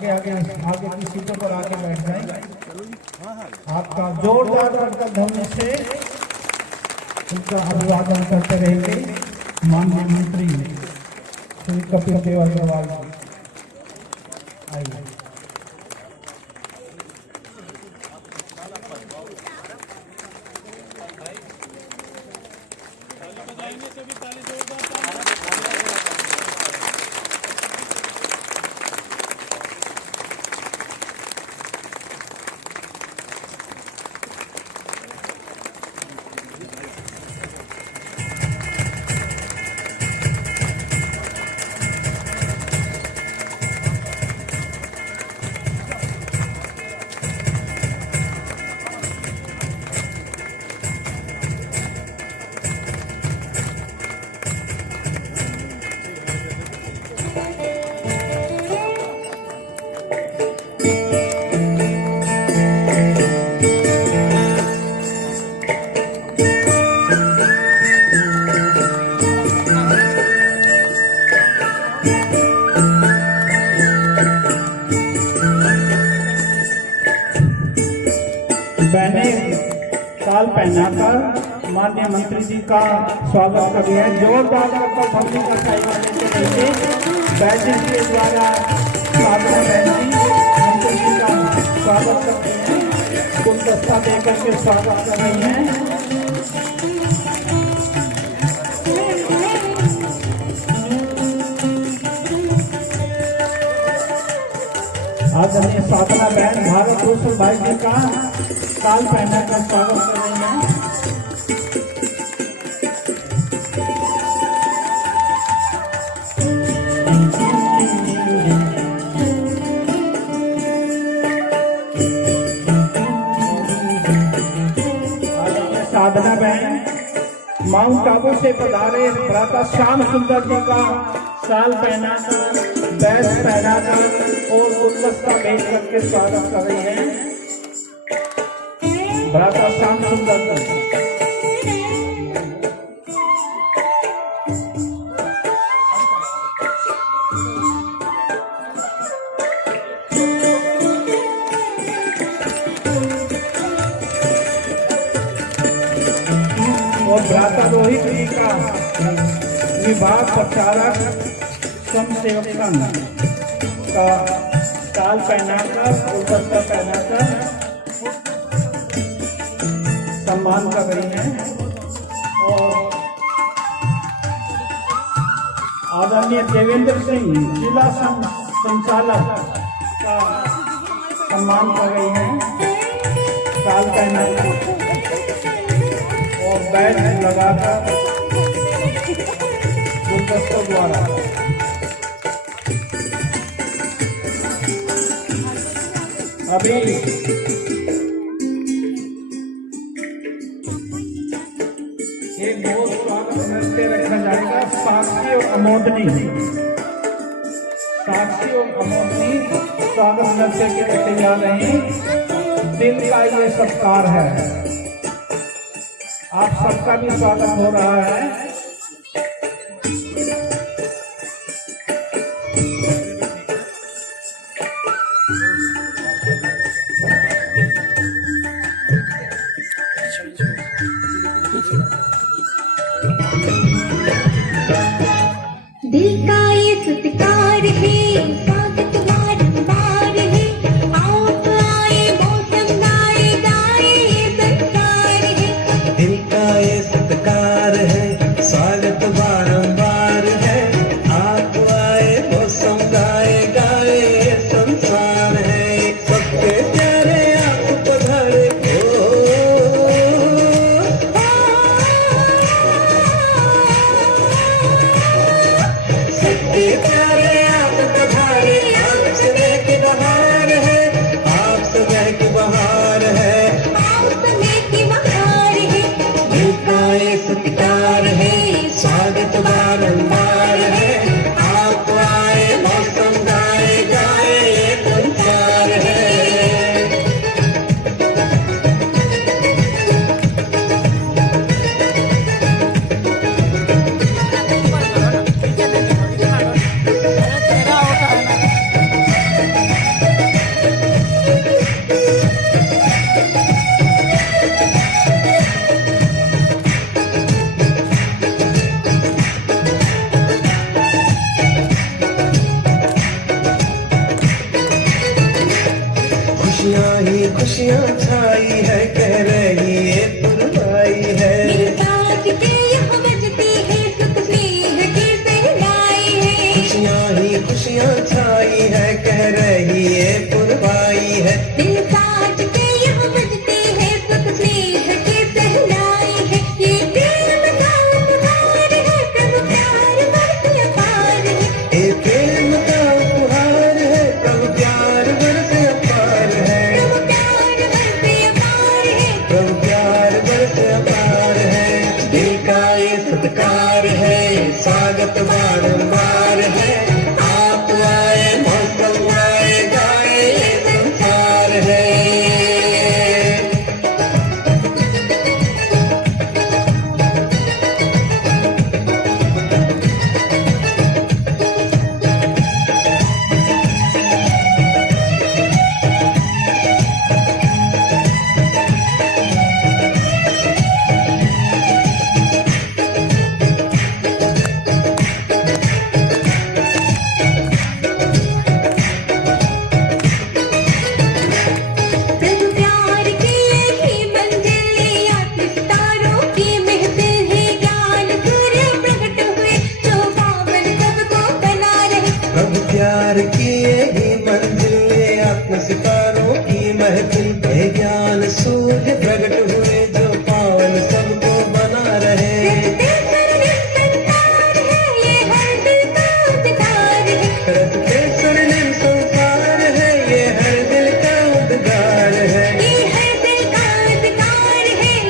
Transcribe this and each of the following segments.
आगे आगे आगे की सीटों पर आके बैठ जाएं। आपका जोरदार करतब ध्वनि से उनका अभिवादन करते रहेंगे माननीय मंत्री श्री कपिल देव अग्रवाल जी। आइए। मैंने साल पहनाकर माननीय मंत्री जी का स्वागत कर दिया है। जोरदार ध्वनि का साइवा लेते रहते बैठक के द्वारा साधना बहन जी मंत्री जी का स्वागत करते हैं, गुलदस्ता देकर के स्वागत कर रही हैं। आदरणीय साधना बहन भारत भूषण भाई जी का साल पहना कर स्वागत कर रही हैं। आदरणीय साधना बहन माउंट आबू से पधारे भ्राता श्याम सुंदर जी का साल पहना कर बैच पहना कर और गुलदस्ता भेज करके स्वागत कर रही हैं। भ्राता श्याम सुंदर और भ्राता रोहित जी का विभाग प्रचारक स्वयं सेवक संघ का साल पहनाकर गुलदस्ता पहनाकर सम्मान कर रही हैं। और आदरणीय देवेंद्र सिंह जिला संचालक का सम्मान कर रही हैं साल पहनाकर और बैच लगाकर गुलदस्तों द्वारा। अभी एक बहुत स्वागत नृत्य रखा जाएगा, साक्षी और अमोदनी। साक्षी और अमोदनी स्वागत नृत्य के रखे जा रहे हैं। दिल का ये सत्कार है, आप सबका भी स्वागत हो रहा है। दिल का ये सत्कार है, स्वागत बारंबार है। आप आए मौसम गाए गाए ये संसार है। दिल का ये सत्कार है, स्वागत बारंबार है। आप आए मौसम गाए गाए ये संसार है। सबके प्यारे आप पधारे प्यारे आप पधारे, आप समय की बहार है, आप समय की बहार है, आप समय की बहार है। दिल का ये सत्कार है, स्वागत बारंबार है। आप आए मौसम गाए गाए ये संसार है। खुशियाँ ही खुशियाँ छाई है, कह रही ये पुरवाई है। दिल साज के यहाँ बजती है, सुख स्नेह की सहनाई है। खुशियाँ ही खुशियाँ छाई है, कह रही ये पुरवाई है। दिल साज के यहाँ बजती है, सुख स्नेह की सहनाई है। ये प्रेम का उपहार है, प्रभु प्यार बरसे अपार है। ये प्रेम का उपहार है, प्रभु प्यार बरसे अपार है। प्रभु प्यार बरसे अपार है। प्रभु प्यार बरसे अपार है। दिल का ये सत्कार है, स्वागत बारंबार है। आप आए मौसम आए, गाए ये संसार है। प्रभु प्यार की यही मंजिल है, आत्म सितारों की महफिल है। ज्ञान सूर्य प्रकट हुए, जो पावन सबको बना रहे। प्रभु प्यार की यही मंजिल, ये आत्म सितारों की महफिल है। ज्ञान सूर्य प्रकट हुए, जो पावन सबको बना रहे। रब के स्वर्णिम संसार है, ये हर दिल का उद्गार है। रब के स्वर्णिम संसार है, ये हर दिल का उद्गार है।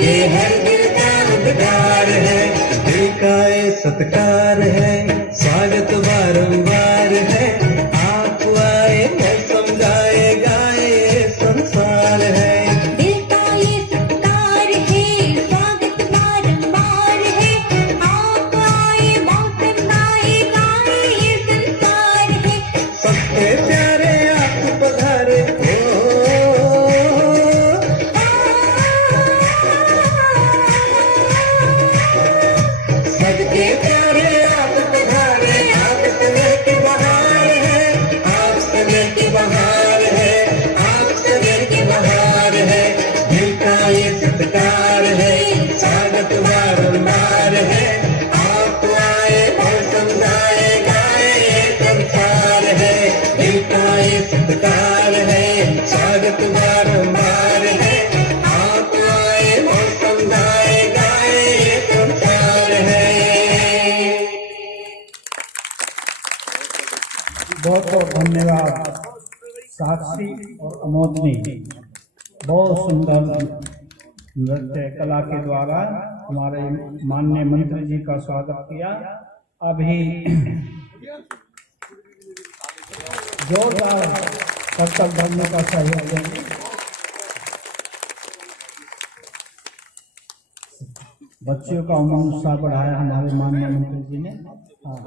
ये हर दिल का उद्गार है। दिल का ये सत्कार है, स्वागत बारंबार है। आप आए मौसम गाए, गाए ये संसार है। दिल का ये सत्कार है, स्वागत बारंबार है। आप आए मौसम गाए, गाए ये संसार है। सबसे प्यारे आप पधारे हो, सबके प्यारे आप पधारे। आप समय की बहार है, आप समय की बहार है, आप समय की बहार है। दिल का ये सत्कार है, स्वागत बारंबार है। आप आए मौसम गाए, गाए ये संसार है। दिल का ये सत्कार है, स्वागत बारंबार है। आप आए मौसम गाए, गाए ये संसार है। बहुत बहुत धन्यवाद साक्षी और अमोदनी, बहुत सुंदर नृत्य कला के द्वारा हमारे माननीय मंत्री जी का स्वागत किया। अभी जोरदार कर्तव्य धर्म का सहयोग देंगे। बच्चियों का उमंग उत्साह बढ़ाया हमारे माननीय मंत्री जी ने। हाँ।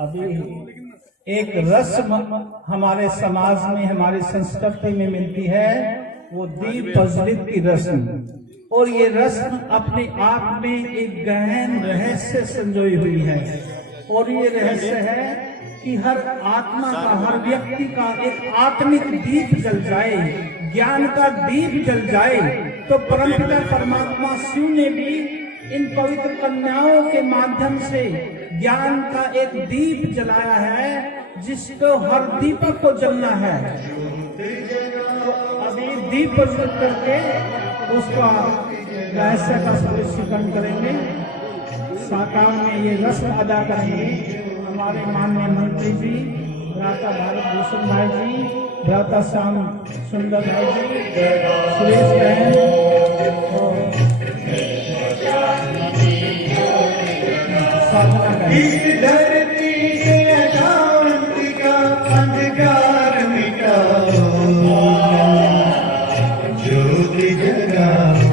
अभी एक रस्म हमारे समाज में, हमारी संस्कृति में मिलती है, वो दीप प्रज्वलित की रस्म। और ये रस्म अपने आप में एक गहन रहस्य संजोई हुई है। और ये रहस्य है कि हर आत्मा का, हर व्यक्ति का एक आत्मिक दीप जल जाए, ज्ञान का दीप जल जाए, तो परमपिता परमात्मा शिव ने भी इन पवित्र कन्याओं के माध्यम से ज्ञान का एक दीप जलाया है, जिसको हर दीपक को जलना है। तो अभी दीप प्रज्वलित करके उसका रहस्य का स्पष्टीकरण करेंगे। साकार में ये रस्म अदा करेंगे हमारे माननीय मंत्री जी, भ्राता भारत भूषण भाई जी, भ्राता श्याम सुंदर भाई जी, सुरेश बहन और साधना बहन। इस धरती से अशांति का अंधकार मिटाओ, ज्योति जगाओ।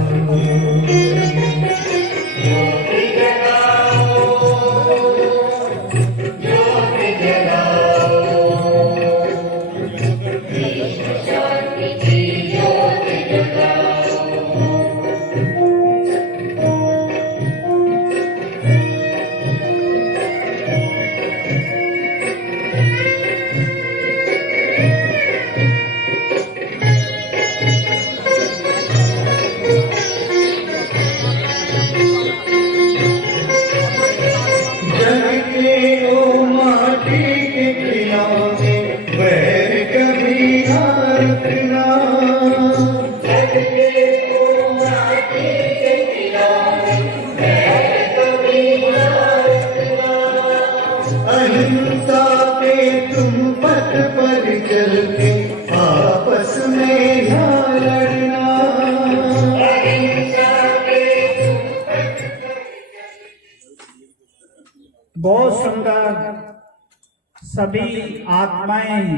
सभी आत्माएं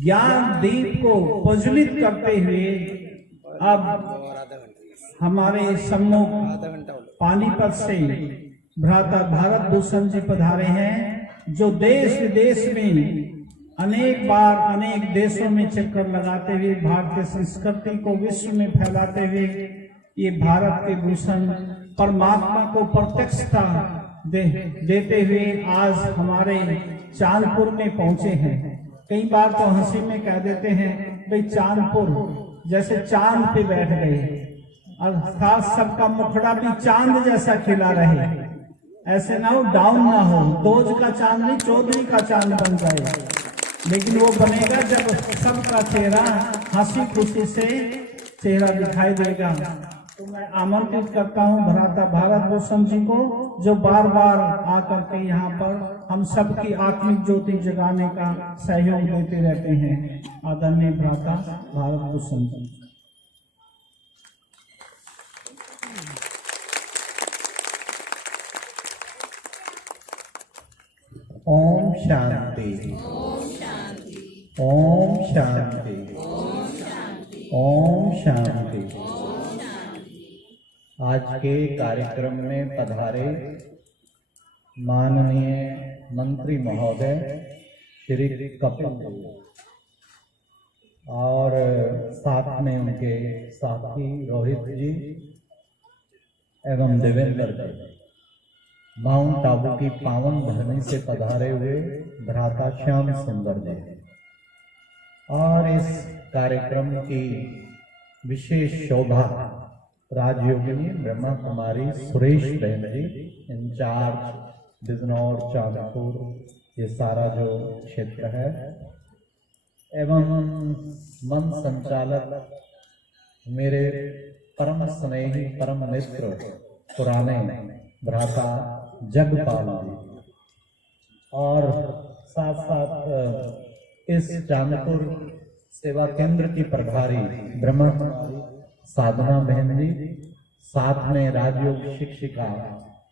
ज्ञान दीप को प्रज्वलित करते हुए अब हमारे सम्मुख पानीपत से भ्राता भारत भूषण जी पधारे हैं, जो देश विदेश में अनेक बार अनेक देशों में चक्कर लगाते हुए भारतीय संस्कृति को विश्व में फैलाते हुए ये भारत के भूषण परमात्मा को प्रत्यक्षता देते हुए आज हमारे चांदपुर में पहुंचे हैं। कई बार तो हंसी में कह देते हैं भाई चांदपुर जैसे चांद पे बैठ गए, अर्थात सबका मुखड़ा भी चांद जैसा खिला रहे, ऐसे ना हो डाउन ना हो, दोज का चांद नहीं चौधरी का चांद बन जाए, लेकिन वो बनेगा जब सबका चेहरा हंसी खुशी से चेहरा दिखाई देगा। तो मैं आमंत्रित करता हूं भ्राता भारत भूषण जी को, जो बार बार आकर के यहाँ पर हम सबकी आत्मिक ज्योति जगाने का सहयोग देते रहते हैं। आदरणीय भ्राता भारत भूषण जी। ओम शांति, ओम शांति, ओम शांति। आज के कार्यक्रम में पधारे माननीय मंत्री महोदय श्री कपिल और साथ में उनके साथी रोहित जी एवं देवेंद्र जी, माउंट आबू की पावन धरनी से पधारे हुए भ्राता श्याम सुंदर जी, और इस कार्यक्रम की विशेष शोभा राजयोगिनी ब्रह्मा कुमारी सुरेश बहन जी, इंचार्ज बिजनौर चांदपुर ये सारा जो क्षेत्र है, एवं मन संचालक मेरे परम स्नेही परम मित्र पुराने भ्राता जगपाल जी, और साथ साथ इस चांदपुर सेवा केंद्र की प्रभारी ब्रह्मा कुमारी साधना बहन जी, साथ में राजयोग शिक्षिका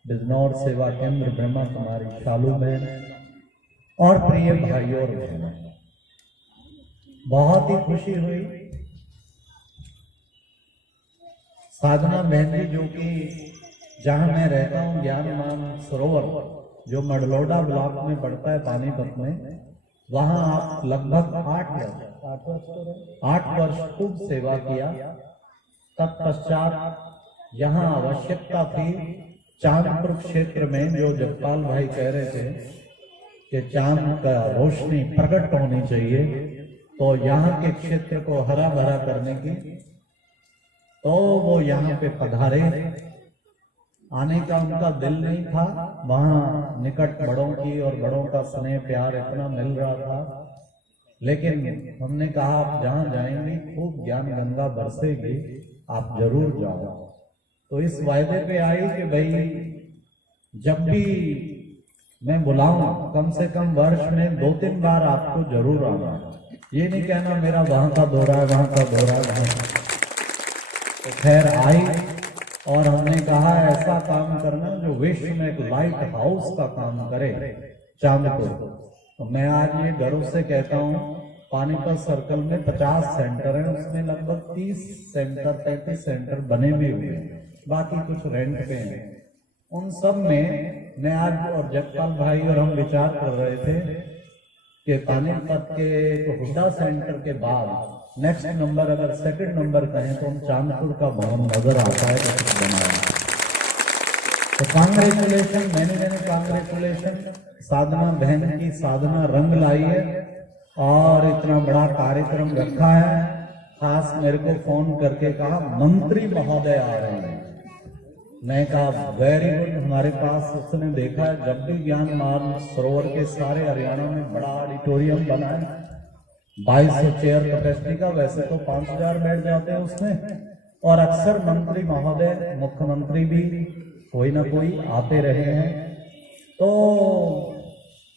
बिजनौर सेवा केंद्र ब्रह्मा कुमारी शालू बहन, और प्रिय भाइयों और बहनों, बहुत ही खुशी हुई। साधना बहन जी, जो कि जहां मैं रहता हूं ज्ञानमान सरोवर, जो मडलोडा ब्लॉक में पड़ता है पानीपत में, वहां आप लगभग 8 वर्ष खूब सेवा किया। तत्पश्चात यहाँ आवश्यकता थी चांदपुर क्षेत्र में, जो जगपाल भाई कह रहे थे कि चांद का रोशनी प्रकट होनी चाहिए, तो यहाँ के क्षेत्र को हरा भरा करने की, तो वो यहाँ पे पधारे। आने का उनका दिल नहीं था, वहाँ निकट बड़ों की और बड़ों का स्नेह प्यार इतना मिल रहा था, लेकिन हमने कहा आप जहाँ जाएंगे खूब ज्ञान गंगा बरसेगी, आप जरूर जाओ। तो इस वायदे पे आई कि भाई जब भी मैं बुलाऊं कम से कम वर्ष में 2-3 बार आपको जरूर आना, ये नहीं कहना मेरा वहां का दौरा है, वहां का दौरा है। तो खैर आई, और हमने कहा ऐसा काम करना जो विश्व में एक लाइट हाउस का काम करे चांदपुर। तो मैं आज ये गर्व से कहता हूँ, पानीपत सर्कल में 50 सेंटर हैं, उसमें लगभग 33 सेंटर बने भी हुए हैं, बाकी कुछ रेंट पे हैं। उन सब में मैं आज और जगपाल भाई और हम विचार कर रहे थे कि पानीपत के हुड्डा सेंटर के बाद नेक्स्ट नंबर, अगर सेकंड नंबर कहें तो हम चांदपुर का भवन नजर आता है तो कुछ बनाया। तो कांग्रेचुलेशन, मैंने कांग्रेचुलेशन। साधना बहन की साधना रंग लाई है और इतना बड़ा कार्यक्रम रखा है। खास मेरे को फोन करके कहा मंत्री महोदय आ रहे हैं, मैं कहा वेरी गुड। हमारे पास उसने देखा है जब भी ज्ञान मान सरोवर के सारे हरियाणा में बड़ा ऑडिटोरियम बना है, 2200 चेयर कैपेसिटी का, वैसे तो 5000 बैठ जाते हैं उसमें, और अक्सर मंत्री महोदय मुख्यमंत्री भी कोई ना कोई आते रहे हैं। तो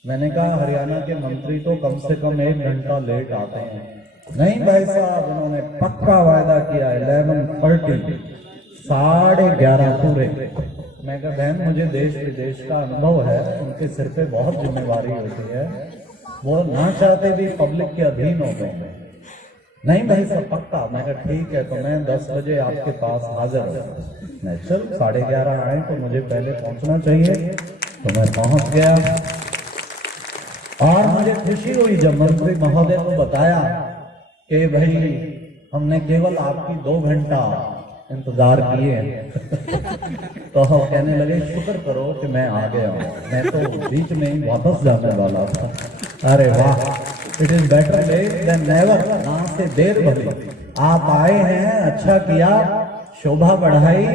मैंने कहा हरियाणा के मंत्री तो कम से कम 1 घंटा लेट आते हैं। नहीं भाई साहब, इन्होंने पक्का वायदा किया 11:30, 11:30 पूरे। मैं कहा बहन मुझे देश विदेश का अनुभव है, उनके सिर पे बहुत जिम्मेवारी होती है, वो ना चाहते भी पब्लिक के अधीन हो गए। नहीं भाई सब पक्का। मैं कहा ठीक है, तो मैं 10 बजे आपके पास हाजिर हूँ। मैं चल 11:30 आए तो मुझे पहले पहुंचना चाहिए, तो मैं पहुंच गया। और मुझे खुशी हुई जब मंत्री महोदय को बताया कि भाई हमने केवल आपकी 2 घंटा इंतजार किए तो हम कहने लगे शुक्र करो कि मैं आ गया हूँ, मैं तो बीच में ही वापस जाने वाला था। अरे वाह, it is better late than never. ना से देर भली। आप आए हैं, अच्छा किया, शोभा बढ़ाई,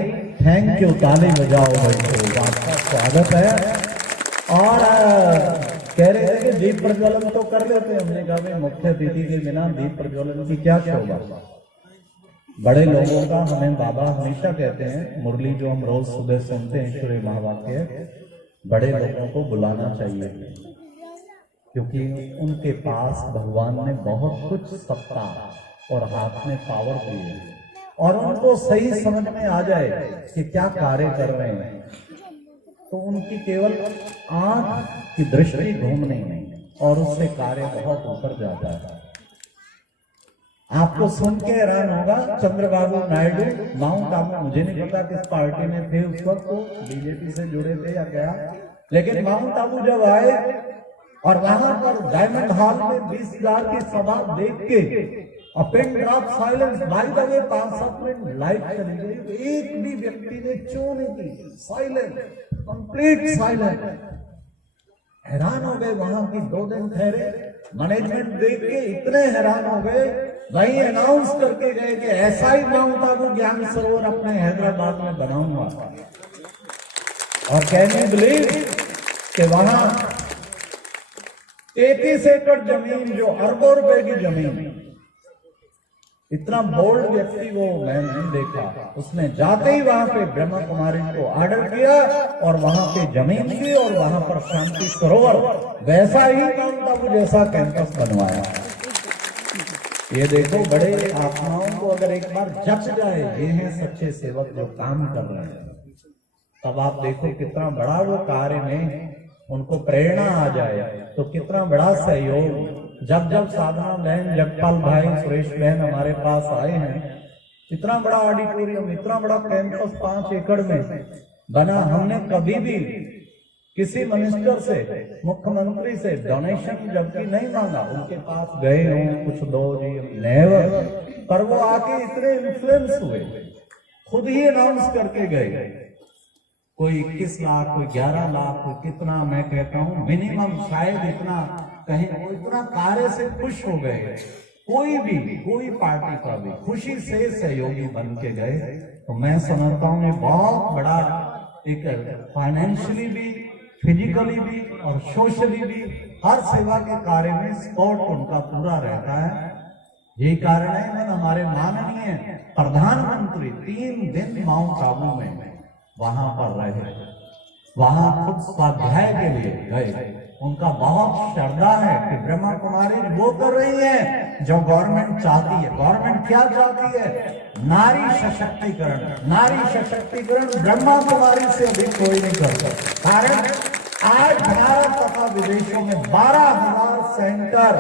थैंक यू, ताली बजाओ भाई, आपका स्वागत है। और कह रहे थे कि दीप प्रज्वलन तो कर लेते। हमने कहा भाई मुख्य अतिथि के बिना दीप प्रज्वलन की क्या शोभा। बड़े लोगों का हमें बाबा हमेशा कहते हैं, मुरली जो हम रोज सुबह सुनते हैं ईश्वरीय महावाक्य, बड़े लोगों को बुलाना चाहिए क्योंकि उनके पास भगवान ने बहुत कुछ सत्ता और हाथ में पावर दी है और उनको सही समझ में आ जाए कि क्या कार्य कर रहे हैं तो उनकी केवल आंख की दृष्टि घूमनी नहीं और उससे कार्य बहुत ऊपर जाता है। आपको सुन के हैरान होगा, चंद्रबाबू नायडू माउंट आबू, मुझे नहीं पता किस पार्टी में थे उस वक्त, तो बीजेपी से जुड़े थे या क्या, लेकिन माउंट आबू जब आए और वहां पर डायमंड हॉल में 20,000 की सभा देख के pin drop silence, by the way 5-7 minute light चली गई, एक भी व्यक्ति ने चू नहीं की, साइलेंट, कंप्लीट साइलेंट। हैरान हो गए, वहां की 2 दिन ठहरे, मैनेजमेंट देख के इतने हैरान हो गए, वही अनाउंस करके गए कि ऐसा ही माउंट आबू ज्ञान सरोवर अपने हैदराबाद में बनाऊंगा। और कैन यू बिलीव कि वहां 33 एकड़ जमीन, जो अरबों रुपए की जमीन, इतना बोल्ड व्यक्ति वो मैं नहीं देखा। उसने जाते ही वहां पे ब्रह्मा कुमारी को ऑर्डर किया और वहां पे जमीन दी और वहां पर शांति सरोवर वैसा ही माउंट आबू जैसा कैंपस बनवाया। ये देखो, बड़े आत्माओं को अगर एक बार जच जाए, ये हैं सच्चे सेवक जो काम कर रहे हैं, तब आप देखो कितना बड़ा वो कार्य में उनको प्रेरणा आ जाए तो कितना बड़ा सहयोग। जब जब साधना बहन, जगपाल भाई, सुरेश बहन हमारे पास आए हैं, इतना बड़ा ऑडिटोरियम, इतना बड़ा कैंपस 5 एकड़ में बना। हमने कभी भी किसी मिनिस्टर से, मुख्यमंत्री से डोनेशन जबकि नहीं मांगा, उनके पास गए हों कुछ दो जी, नेवर। पर वो आके इतने इन्फ्लुएंस हुए, खुद ही अनाउंस करके गए, कोई 21 लाख, कोई 11 लाख, कोई कितना, मैं कहता हूं मिनिमम शायद इतना, कहीं वो इतना कार्य से खुश हो गए। कोई पार्टी का भी खुशी से सहयोगी बन के गए। तो मैं समझता हूं ये बहुत बड़ा एक फाइनेंशियली भी, फिजिकली भी और सोशली भी हर सेवा के कार्य में सपोर्ट उनका पूरा रहता है। यही कारण है कि हमारे माननीय प्रधानमंत्री 3 दिन माउंट आबू में वहां पर रहे, वहां खुद स्वाध्याय के लिए गए। उनका बहुत श्रद्धा है कि ब्रह्मा कुमारी वो कर रही है जो गवर्नमेंट चाहती है। गवर्नमेंट क्या चाहती है? नारी सशक्तिकरण। नारी सशक्तिकरण ब्रह्मा कुमारी से अधिक कोई नहीं कर सकता। कारण आज भारत तथा विदेशों में 12,000 सेंटर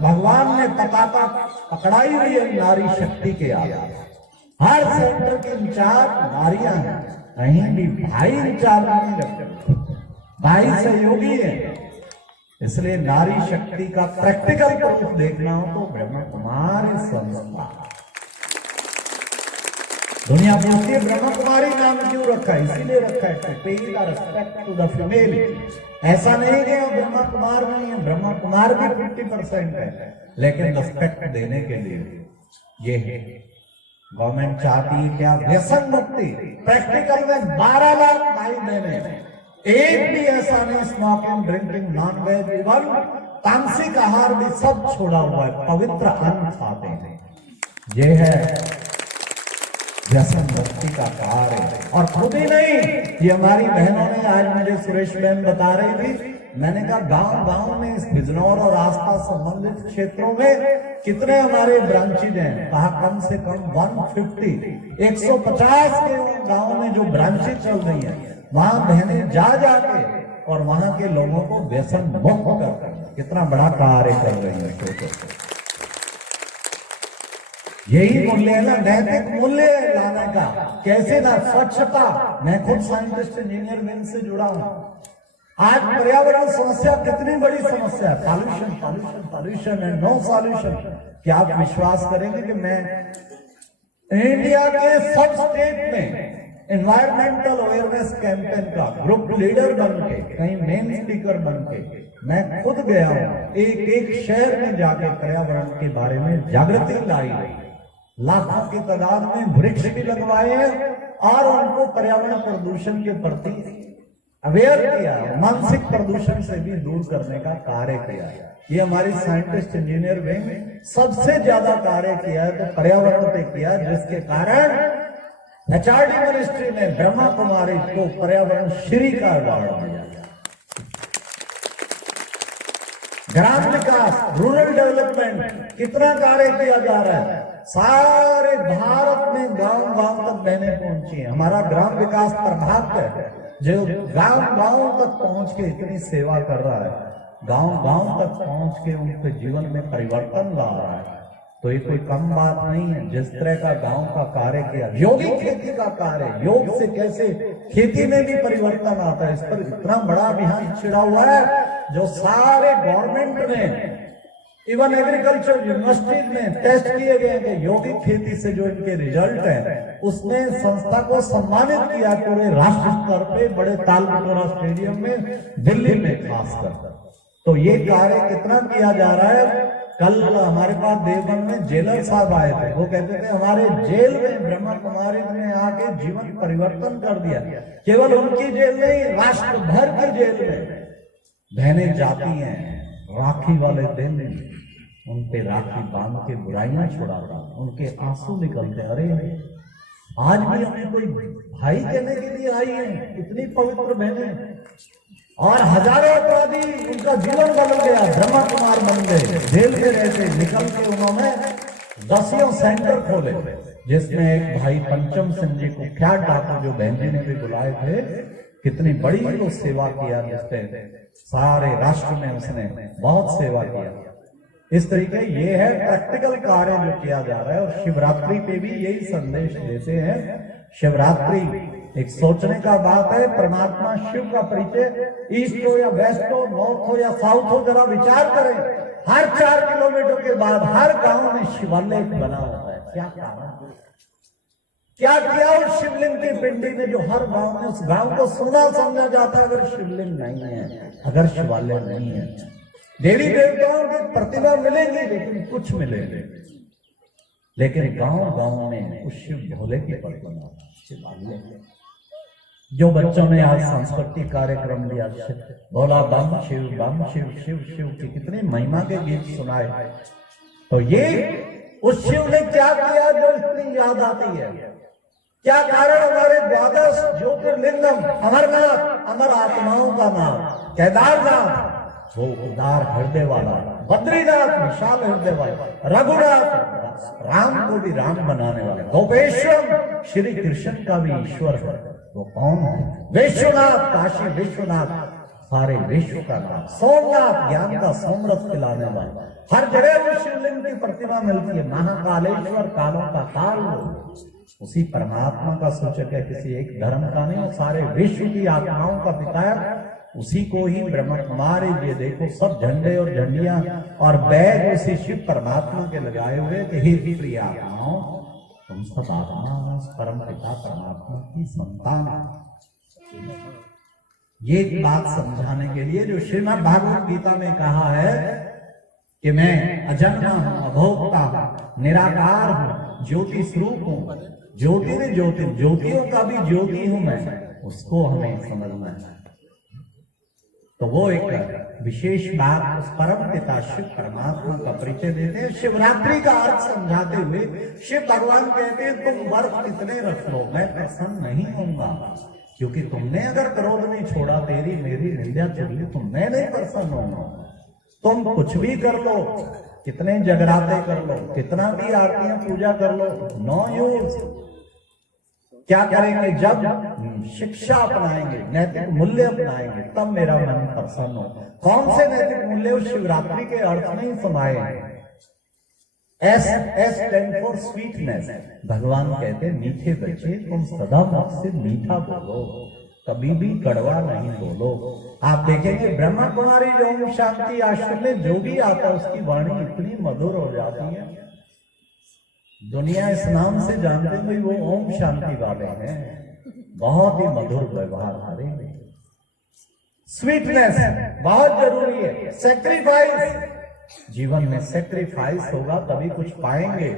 भगवान ने पताका पकड़ाई हुई है नारी शक्ति के आधार। हर सेंटर के इंचार्ज नारियां हैं, कहीं भी भाई इंचार्ज नहीं रखते, भाई सहयोगी है। इसलिए नारी शक्ति का प्रैक्टिकल प्रूफ देखना हो तो ब्रह्मा कुमारी संस्था। दुनिया पूछती है ब्रह्मा कुमारी नाम क्यों रखा है? इसीलिए रखा है to pay the respect to the female. ऐसा नहीं कि ब्रह्मा कुमार नहीं है, ब्रह्मा कुमार भी 50% है, लेकिन रिस्पेक्ट देने के लिए ये है। गवर्नमेंट चाहती है क्या? व्यसन मुक्ति। प्रैक्टिकल में 12 लाख भाई बहने, एक भी ऐसा नहीं smoking, drinking, non veg, even तामसिक आहार भी सब छोड़ा हुआ है, पवित्र अन्न खाते हैं। ये है व्यसन मुक्ति का कार्य। और खुद ही नहीं, ये हमारी बहनों ने, आज मुझे सुरेश बहन बता रही थी, मैंने कहा गांव में इस बिजनौर और आसपास संबंधित क्षेत्रों में कितने हमारे ब्रांचेज हैं? कहा कम से कम 150 के गांव में जो ब्रांचेज चल रही हैं, वहां बहनें जा जाके और वहां के लोगों को व्यसन मुक्त कर कितना बड़ा कार्य कर रहे हैं। सोचो, यही मूल्य है ना, नैतिक मूल्य लाने का। कैसे ना, स्वच्छता। मैं खुद साइंटिस्ट इंजीनियर विंग से जुड़ा हूं। आज पर्यावरण समस्या कितनी बड़ी समस्या है, पॉल्यूशन पॉल्यूशन पॉल्यूशन है, नो सॉल्यूशन। क्या आप विश्वास करेंगे कि मैं इंडिया के सब स्टेट में एनवायरमेंटल अवेयरनेस कैंपेन का ग्रुप लीडर बन के, कहीं मेन स्पीकर बन के मैं खुद गया हूं। एक एक शहर में जाके पर्यावरण के बारे में जागृति लाई, लाखों की तादाद में वृक्ष भी लगवाए हैं और उनको पर्यावरण प्रदूषण के प्रति अवेयर किया, मानसिक प्रदूषण से भी दूर करने का कार्य किया। ये हमारी साइंटिस्ट इंजीनियर विंग सबसे ज्यादा कार्य किया है तो पर्यावरण पे किया, जिसके कारण HRD मिनिस्ट्री ने ब्रह्मा कुमारी को पर्यावरण श्री का अवार्ड दिया। ग्राम विकास, रूरल डेवलपमेंट, कितना कार्य किया जा रहा है। सारे भारत में गांव गांव तक बहनें पहुंची हैं। हमारा ग्राम विकास प्रभाग है जो गांव गांव तक पहुंच के इतनी सेवा कर रहा है, गांव गांव तक पहुंच के उनके जीवन में परिवर्तन ला रहा है। तो ये कोई कम बात नहीं है। जिस तरह का गांव का कार्य किया, योगिक खेती का कार्य, योग से कैसे खेती में भी परिवर्तन आता है, इस पर इतना बड़ा अभियान छिड़ा हुआ है जो सारे गवर्नमेंट में, इवन एग्रीकल्चर यूनिवर्सिटीज में टेस्ट किए गए कि यौगिक खेती से जो इनके रिजल्ट है, उसने संस्था को सम्मानित किया पूरे राष्ट्र स्तर पे, बड़े तालकटोरा स्टेडियम में, दिल्ली में खासकर। तो ये कार्य कितना किया जा रहा है। कल हमारे पास देवबंद में जेलर साहब आए थे, वो कहते थे हमारे जेल में ब्रह्मा कुमारी ने आके जीवन परिवर्तन कर दिया। केवल उनकी जेल नहीं, राष्ट्र भर की जेल में बहनें जाती हैं, राखी वाले दिन उन पे राखी बांध के बुराइयां छुड़ाता, उनके आंसू निकलते। अरे आज भी हमें कोई भाई कहने के लिए आई है, इतनी पवित्र बहनें। और हजारों अपराधी, उनका जीवन बदल गया, ब्रह्मा कुमार बन गए। जेल में रहते निकल के उन्होंने 10 सेंटर खोले, जिसमें एक भाई पंचम सिंह जी को क्या डाकू जो बहन जी ने भी बुलाए थे, कितनी बड़ी वो सेवा किया, जिससे सारे राष्ट्र में उसने बहुत सेवा किया। इस तरीके ये है प्रैक्टिकल कार्य जो किया जा रहा है। और शिवरात्रि पे भी यही संदेश देते हैं। शिवरात्रि एक सोचने का बात है, परमात्मा शिव का परिचय ईस्ट हो या वेस्ट हो, नॉर्थ हो या साउथ हो, जरा विचार करें। हर 4 किलोमीटर के बाद हर गांव में शिवालय बना होता है। क्या कारण, क्या किया उस शिवलिंग की पिंडी ने जो हर गांव में, उस गांव को सोना समझा जाता है अगर शिवलिंग नहीं है, अगर शिवालय नहीं है। देवी देवताओं की प्रतिभा मिलेगी लेकिन कुछ मिलेगी, लेकिन गांव गांव में उस शिव भोले की प्रतिमा, शिवालय। जो बच्चों ने आज सांस्कृतिक कार्यक्रम लिया, भोला बम शिव शिव शिव की कितनी महिमा के गीत सुनाए। तो ये उस शिव ने क्या किया जो इतनी याद आती है। क्या कारण, हमारे द्वादश ज्योतिर्लिंगम, अमरनाथ अमर आत्माओं का नाम, केदारनाथ वो उदार हृदय वाला, बद्रीनाथ विशाल हृदय वाला, रघुनाथ राम को भी राम बनाने वाला, गोपेश्वर श्री कृष्ण का भी ईश्वर है। वो कौन है? विश्वनाथ, काशी विश्वनाथ, सारे विश्व का नाम, सोमनाथ ज्ञान का सोमरस पिलाने वाला। हर जगह वो शिवलिंग की प्रतिमा मिलती है। महाकालेश्वर, कालों का काल, उसी परमात्मा का सूचक है, किसी एक धर्म का नहीं, सारे विश्व की आत्माओं का पिता है। उसी को ही ब्रह्म कुमारी, ये देखो सब झंडे और झंडियां और बैग उसी शिव परमात्मा के लगाए हुए कि हे प्रिय आत्माओं, तुम सब आत्मा परम पिता परमात्मा की संतान। ये बात समझाने के लिए जो श्रीमद् भागवत गीता में कहा है कि मैं अजन्मा हूं, अभोक्ता हूं, निराकार हूं, ज्योति स्वरूप हूं, ज्योति ने ज्योति, ज्योतियों का भी ज्योति हूं मैं, उसको हमें समझना है। तो वो एक विशेष बात उस परम पिता शिव परमात्मा का परिचय देते हैं। शिवरात्रि का अर्थ समझाते हुए शिव भगवान कहते हैं तुम व्रत कितने रख लो, मैं प्रसन्न नहीं होऊंगा, क्योंकि तुमने अगर क्रोध नहीं छोड़ा, तेरी मेरी निंदा चली, तो मैं नहीं प्रसन्न होऊंगा। तुम कुछ भी कर लो, कितने जगराते कर लो, कितना भी आरतियां पूजा कर लो, नो यूज। क्या करेंगे? जब शिक्षा अपनाएंगे, नैतिक मूल्य अपनाएंगे, तब मेरा मन प्रसन्न हो। कौन से नैतिक मूल्य? उस शिवरात्रि के अर्थ में ही समाये हैं। S stand for sweetness. भगवान कहते मीठे बच्चे तुम सदा मुझसे मीठा बोलो, कभी भी कड़वा नहीं बोलो। आप देखेंगे ब्रह्मा कुमारी जो ओम शांति आश्रम में जो भी आता है उसकी वाणी इतनी मधुर हो जाती है, दुनिया इस नाम से जानते हैं वो ओम शांति वाले हैं, बहुत ही मधुर व्यवहार करेंगे। स्वीटनेस बहुत जरूरी है। सेक्रीफाइस, जीवन में सेक्रीफाइस होगा तभी कुछ पाएंगे।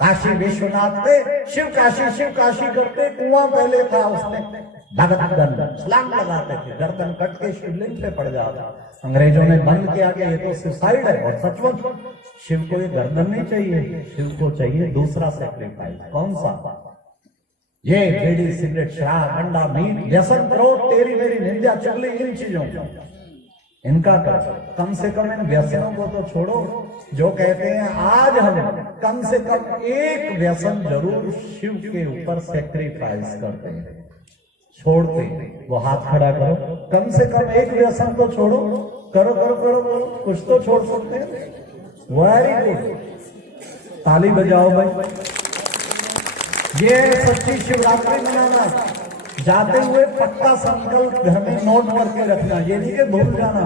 काशी विश्वनाथ में शिव काशी करते, कुआं पहले था, उसने भगत गर्दन छलांग लगाते थे, गर्दन कट के शिवलिंग पे पड़ जाता। अंग्रेजों ने बंद किया कि ये तो सुसाइड है, और सचमुच शिव को ये गर्दन नहीं चाहिए, शिव को चाहिए दूसरा सेक्रीफाइस। कौन सा? ये बीड़ी सिगरेट शराब अंडा मीट व्यसन क्रोध तेरी मेरी निंदा चुगली, इन चीजों इनका कर, कम से कम इन व्यसनों को तो छोड़ो। जो कहते हैं आज हम कम से कम एक व्यसन जरूर शिव के ऊपर सेक्रीफाइस करते हैं, छोड़ते हैं। वो हाथ खड़ा करो, कम से कम एक व्यसन तो छोड़ो। करो करो करो करो, कुछ तो छोड़ सकते हैं। वेरी गुड, ताली बजाओ भाई। ये सच्ची शिवरात्रि मनाना। जाते हुए पक्का संकल्प घर में नोट करके रखना, ये नहीं कि भूल जाना।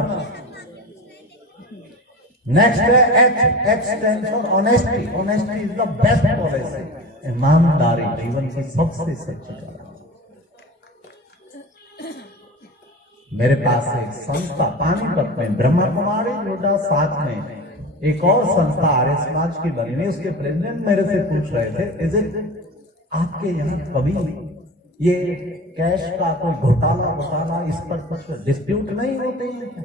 नेक्स्ट है H stand for honesty. Honesty is the best policy. ईमानदारी जीवन की सबसे सच्ची कला। मेरे पास एक संस्था पानीपत में ब्रह्मा कुमारी योद्धा, साथ में एक और संस्था आर्य समाज की बनी हुई, उसके प्रेसिडेंट मेरे से पूछ रहे थे, इज इट आपके यहाँ कभी ये कैश का कोई घोटाला इस पर कुछ डिस्प्यूट नहीं होते हैं?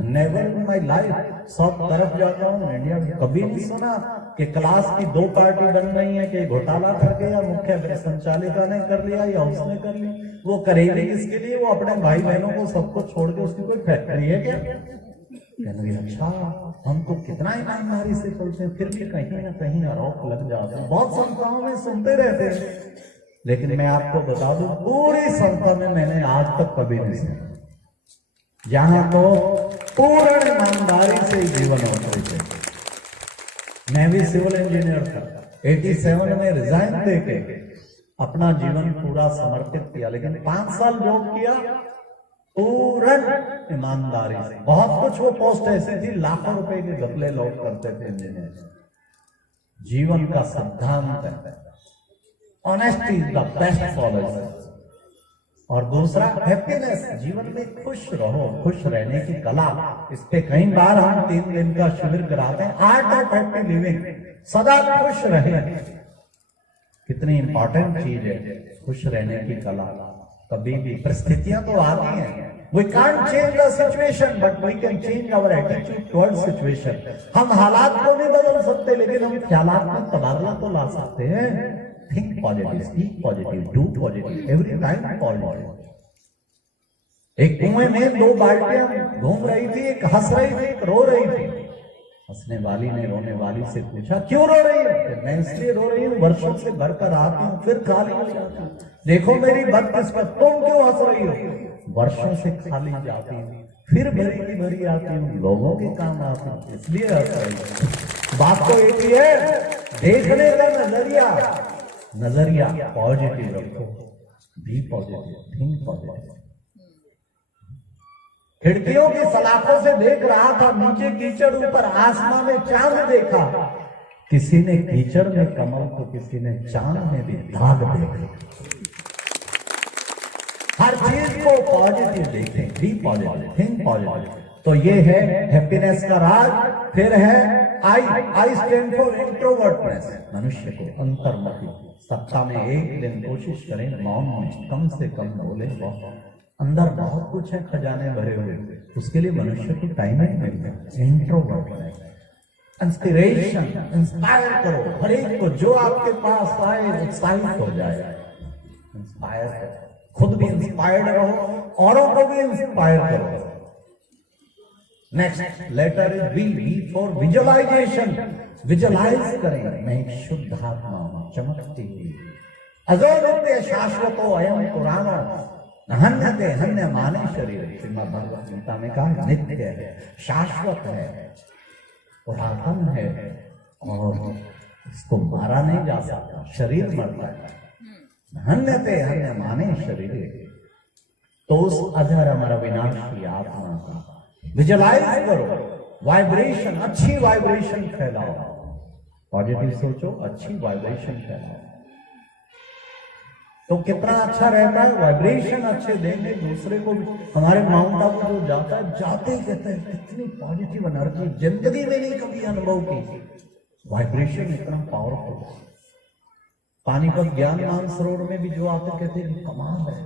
नेवर इन माई लाइफ, सब तरफ जाता हूँ इंडिया में, कभी नहीं सुना कि क्लास की दो पार्टी बन रही है कि घोटाला करके या मुख्य संचालिका ने कर लिया या उसने कर लिया। वो करेगी इसके लिए, वो अपने भाई बहनों को सबको छोड़ के, उसकी कोई फैक्ट्री है क्या? कहने अच्छा, हम तो कितना ईमानदारी से चलते हैं, फिर भी कहीं ना कहीं आरोप लग जाता है। बहुत संस्थाओं में सुनते रहते हैं, लेकिन मैं आपको बता दूं पूरी संस्था में मैंने आज तक कभी नहीं सुना। यहां तो पूर्ण ईमानदारी से जीवन होते थे। मैं भी सिविल इंजीनियर था, 87 में रिजाइन देके अपना जीवन पूरा समर्पित किया, लेकिन 5 साल जॉब किया पूर्ण ईमानदारी से। बहुत कुछ वो पोस्ट ऐसे थी, लाखों रुपए के घपले लोग करते थे इंजीनियर। जीवन का सिद्धांत है honesty is the best policy. और दूसरा हैप्पीनेस, जीवन में खुश रहो, खुश रहने की कला। इस पे कई बार हम 3 दिन का शिविर कराते हैं, आर्ट ऑफ हैप्पी लिविंग, सदा खुश रहे। कितनी इंपॉर्टेंट चीज है खुश रहने की कला। कभी भी परिस्थितियां तो आती हैं, we can't change the situation but we can change our attitude towards situation। हम हालात को नहीं बदल सकते, लेकिन हम ख्यालात में तबादला तो ला सकते हैं। Think positive, speak positive, do positive, every time positive। एक कुएं में 2 बाल्टियां घूम रही थी, एक हंस रही थी, एक रो रही थी। हंसने वाली ने रोने वाली से पूछा, क्यों रो रही है? मैं इसलिए रो रही हूँ, वर्षों से भर कर आती हूँ, फिर खाली हो जाती हूँ। देखो मेरी बदकिस्मत, तुम क्यों हंस रही हो? वर्षों से खाली जाती हूँ, फिर भरी की भरी आती हूँ, लोगों के काम आती हूँ, इसलिए हंस रही हूँ। बात तो एक ही है, देखने का नजरिया पॉजिटिव रखो, बी पॉजिटिव, थिंक पॉजिटिव। खिड़कियों की सलाखों से देख रहा था, नीचे कीचड़, ऊपर आसमान में चांद देखा। किसी ने कीचड़ में कमल तो किसी ने चांद में भी दाग देखा। हर चीज को पॉजिटिव देखें, बी पॉजिटिव, थिंक पॉजिटिव। तो ये है हैप्पीनेस का राज। फिर है आई स्टैंड फॉर इंट्रोवर्टनेस। मनुष्य को अंतर्मुखी, सप्ताह में एक दिन कोशिश करें मौन में कम से कम बोले। अंदर बहुत कुछ है, खजाने भरे हुए, उसके लिए मनुष्य को टाइम नहीं मिलता। इंट्रोवर्टनेस, इंस्पिरेशन, इंस्पायर करो हर एक को, जो आपके पास आए उत्साहित हो जाए। इंस्पायर करो, खुद भी इंस्पायर्ड रहो, औरों को भी इंस्पायर करो। Next letter is V for visualization. Visualize करें, मैं एक शुद्ध आत्मा हूं, चमकती हुई अजो नित्य शाश्वतो अयम पुराणो हन्यते हन्य माने शरीर। श्रीमद् भगवत गीता में कहा नित्य है, शाश्वत है, पुरातन है और इसको मारा नहीं जा सकता। शरीर मरता है, हन्यते हन्य माने शरीर। तो उस अजर अमर विनाशी आत्मा का विजुअलाइज करो, वाइब्रेशन, अच्छी वाइब्रेशन फैलाओ। पॉजिटिव सोचो, अच्छी वाइब्रेशन फैलाओ तो कितना अच्छा रहता है। वाइब्रेशन अच्छे देंगे दूसरे को भी। हमारे माउंट आबू जो जाता है, जाते ही कहते हैं कितनी पॉजिटिव एनर्जी, जिंदगी में नहीं कभी अनुभव की। वाइब्रेशन इतना पावरफुल है। पानीपत ज्ञान मानसरोवर में भी जो आते कहते हैं कमाल है,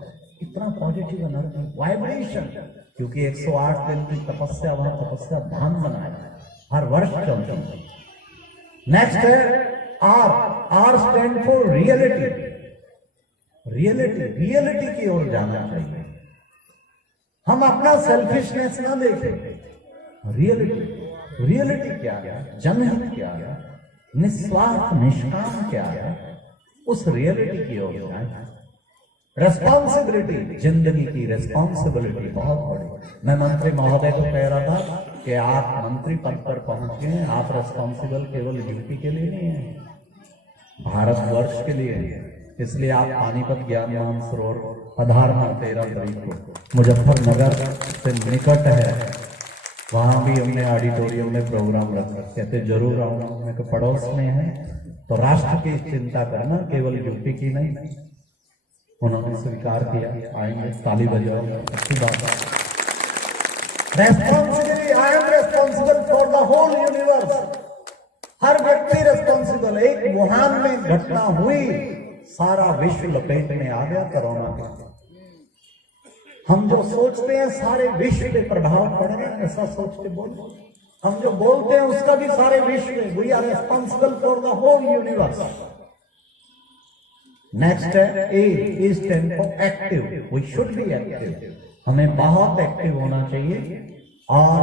इतना पॉजिटिव एनर्जी, वाइब्रेशन। क्योंकि 108 दिन की तपस्या, वहां तपस्या धाम बनाया है, हर वर्ष चलती है। नेक्स्ट है R. R stand for reality. Reality, reality की ओर जाना चाहिए। हम अपना सेल्फिशनेस ना देखें। रियलिटी, रियलिटी क्या है, जनहित क्या है, निस्वार्थ निष्काम क्या है, उस रियलिटी की ओर जाए। रेस्पॉन्सिबिलिटी, जिंदगी की रेस्पॉन्सिबिलिटी बहुत बड़ी। मैं मंत्री महोदय को कह रहा था कि आप मंत्री पद पर पहुंच गए, आप रेस्पॉन्सिबल केवल यूपी के लिए नहीं है, भारतवर्ष के लिए है। इसलिए आप पानीपत ज्ञान मानसरोवर पधारना 13 तारीख को। मुजफ्फरनगर से निकट है, वहां भी हमने ऑडिटोरियम में प्रोग्राम रखा। कहते जरूर आऊंगा। मैं तो पड़ोस में है तो राष्ट्र की चिंता करना, केवल यूपी की नहीं। उन्होंने स्वीकार किया, आएंगे, ताली बजाओ, अच्छी बात है। Responsibility, I am responsible for the whole universe. हर व्यक्ति रेस्पॉन्सिबल। एक वुहान में घटना हुई, सारा विश्व लपेट में आ गया कोरोना का। हम जो सोचते हैं सारे विश्व पे प्रभाव पड़ेगा, ऐसा सोच के बोलो। हम जो बोलते हैं उसका भी सारे विश्व में। We are responsible for the whole universe. Next है A stand for active. We should be active. हमें बहुत एक्टिव होना चाहिए। और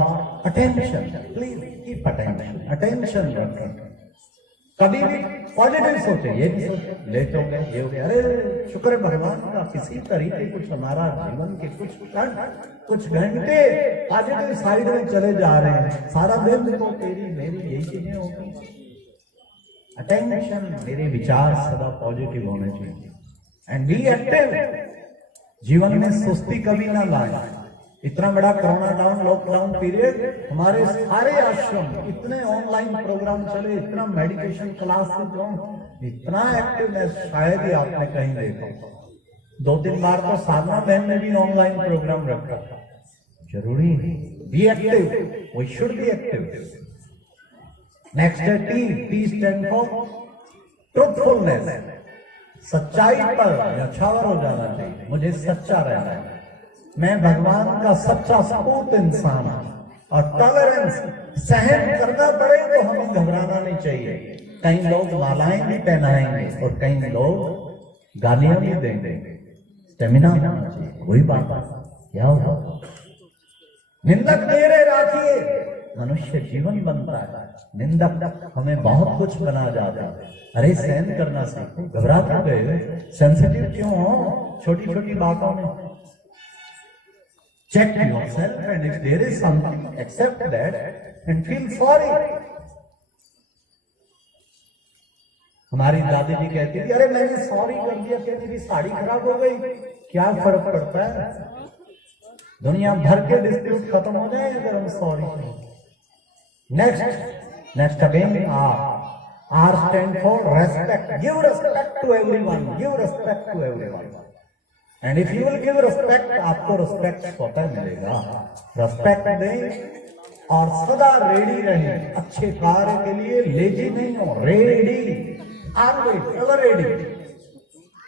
attention, please keep attention, attention रखें। कभी भी पॉजिटिव सोचे, ये भी सोचे लेट हो गए, ये हो गया, अरे शुक्र है भगवान का, किसी तरीके कुछ हमारा जीवन के कुछ घंटे पॉजिटिव साइड में चले जा रहे हैं। सारा दिन तो तेरी मेरी यही चीजें होती। अटेंशन, मेरे विचार सदा पॉजिटिव होने चाहिए। And be active. जीवन में सुस्ती कभी ना लाए। इतना बड़ा कोरोना डाउन लॉकडाउन पीरियड, हमारे सारे आश्रम, इतने ऑनलाइन प्रोग्राम चले, इतना मेडिटेशन क्लासेस, इतना एक्टिवनेस शायद ही आपने कहीं देखा। 2-3 बार तो साधना बहन ने भी ऑनलाइन प्रोग्राम रखा। जरूरी है be active, we should be active. Next है T. T stand for truthfulness. सच्चाई पर न्यौछावर हो जाना चाहिए। मुझे सच्चा रहना है, मैं भगवान का सच्चा सपूत इंसान हूं। और टॉलरेंस, सहन करना पड़े तो हमें घबराना नहीं चाहिए। कई लोग मालाएं भी पहनाएंगे और कई लोग गालियां भी देंगे। स्टेमिना होना चाहिए। वही बात है, क्या होगा निंदक मेरे राखिए। मनुष्य जीवन बनता है, निंदक हमें बहुत कुछ बना जाता है। अरे सहन करना सीखो। घबरा क्यों गए, सेंसिटिव क्यों हो छोटी छोटी बातों में? Check yourself, and if there is something, accept that and feel sorry. हमारी दादी जी कहती थी, अरे मैंने सॉरी कर दिया कि मेरी साड़ी खराब हो गई, क्या फर्क पड़ता है? दुनिया भर के डिस्प्यूट खत्म हो जाए अगर हम सॉरी करें। Next again R stand for respect. Give respect to everyone, give respect to everyone. And if you will give respect, आपको रिस्पेक्ट स्वतः मिलेगा। रिस्पेक्ट दें और सदा रेडी रहें अच्छे कार्य के लिए। लेजी नहीं हो, रेडी, ऑलवेज एवर रेडी।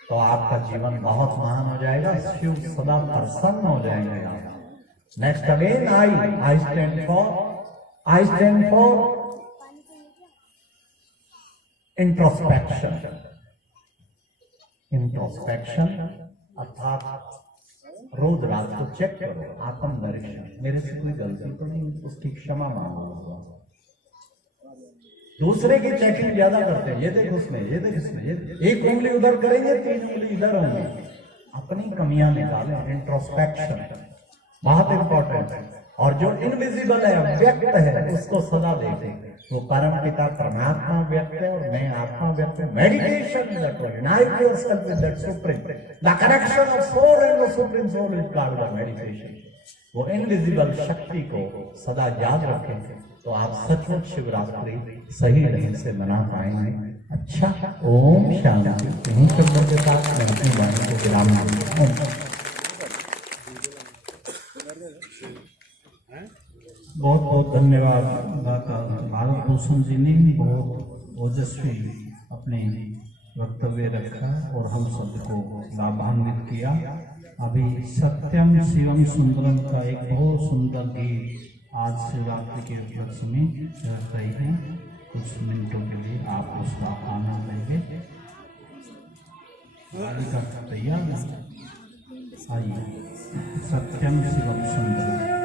तो आपका जीवन बहुत महान हो जाएगा। शिव सदा प्रसन्न हो जाएंगे आप। Next again I stand for introspection. Introspection अर्थात रोज रात को चेक करो, आत्मनिरीक्षण, मेरे से कोई गलती तो नहीं, उसकी क्षमा मांगो। दूसरे की चेकिंग ज्यादा करते हैं, ये देख उसमें, ये देख इसमें, ये एक उंगली उधर करेंगे, 3 उंगली इधर होंगी। अपनी कमियां निकालें, इंट्रोस्पेक्शन बहुत इंपॉर्टेंट है। और जो इनविजिबल है, व्यक्त है, उसको सदा देखें। वो परम पिता परमात्मा व्यक्त है और मैं आत्मा व्यक्त हूं। Meditation that one, unite yourself with that supreme, the connection of soul and the supreme soul is called the meditation. वो इनविजिबल शक्ति को सदा याद रखें तो आप सचमुच शिवरात्रि सही ढंग से मना पाएंगे। अच्छा, ओम शांति। इन्हीं शब्दों के साथ मैं अपनी वाणी को विराम दूंगा। बहुत बहुत धन्यवाद भारत भूषण जी ने, बहुत ओजस्वी अपने वक्तव्य रखा और हम सबको लाभान्वित किया। अभी सत्यम शिवम सुंदरम का एक बहुत सुंदर गीत आज शिवरात्रि के उपलक्ष्य में रख रही हैं। कुछ मिनटों के लिए आप उसका आनंद लेंगे। तैयार है? आइए, सत्यम शिवम सुंदरम।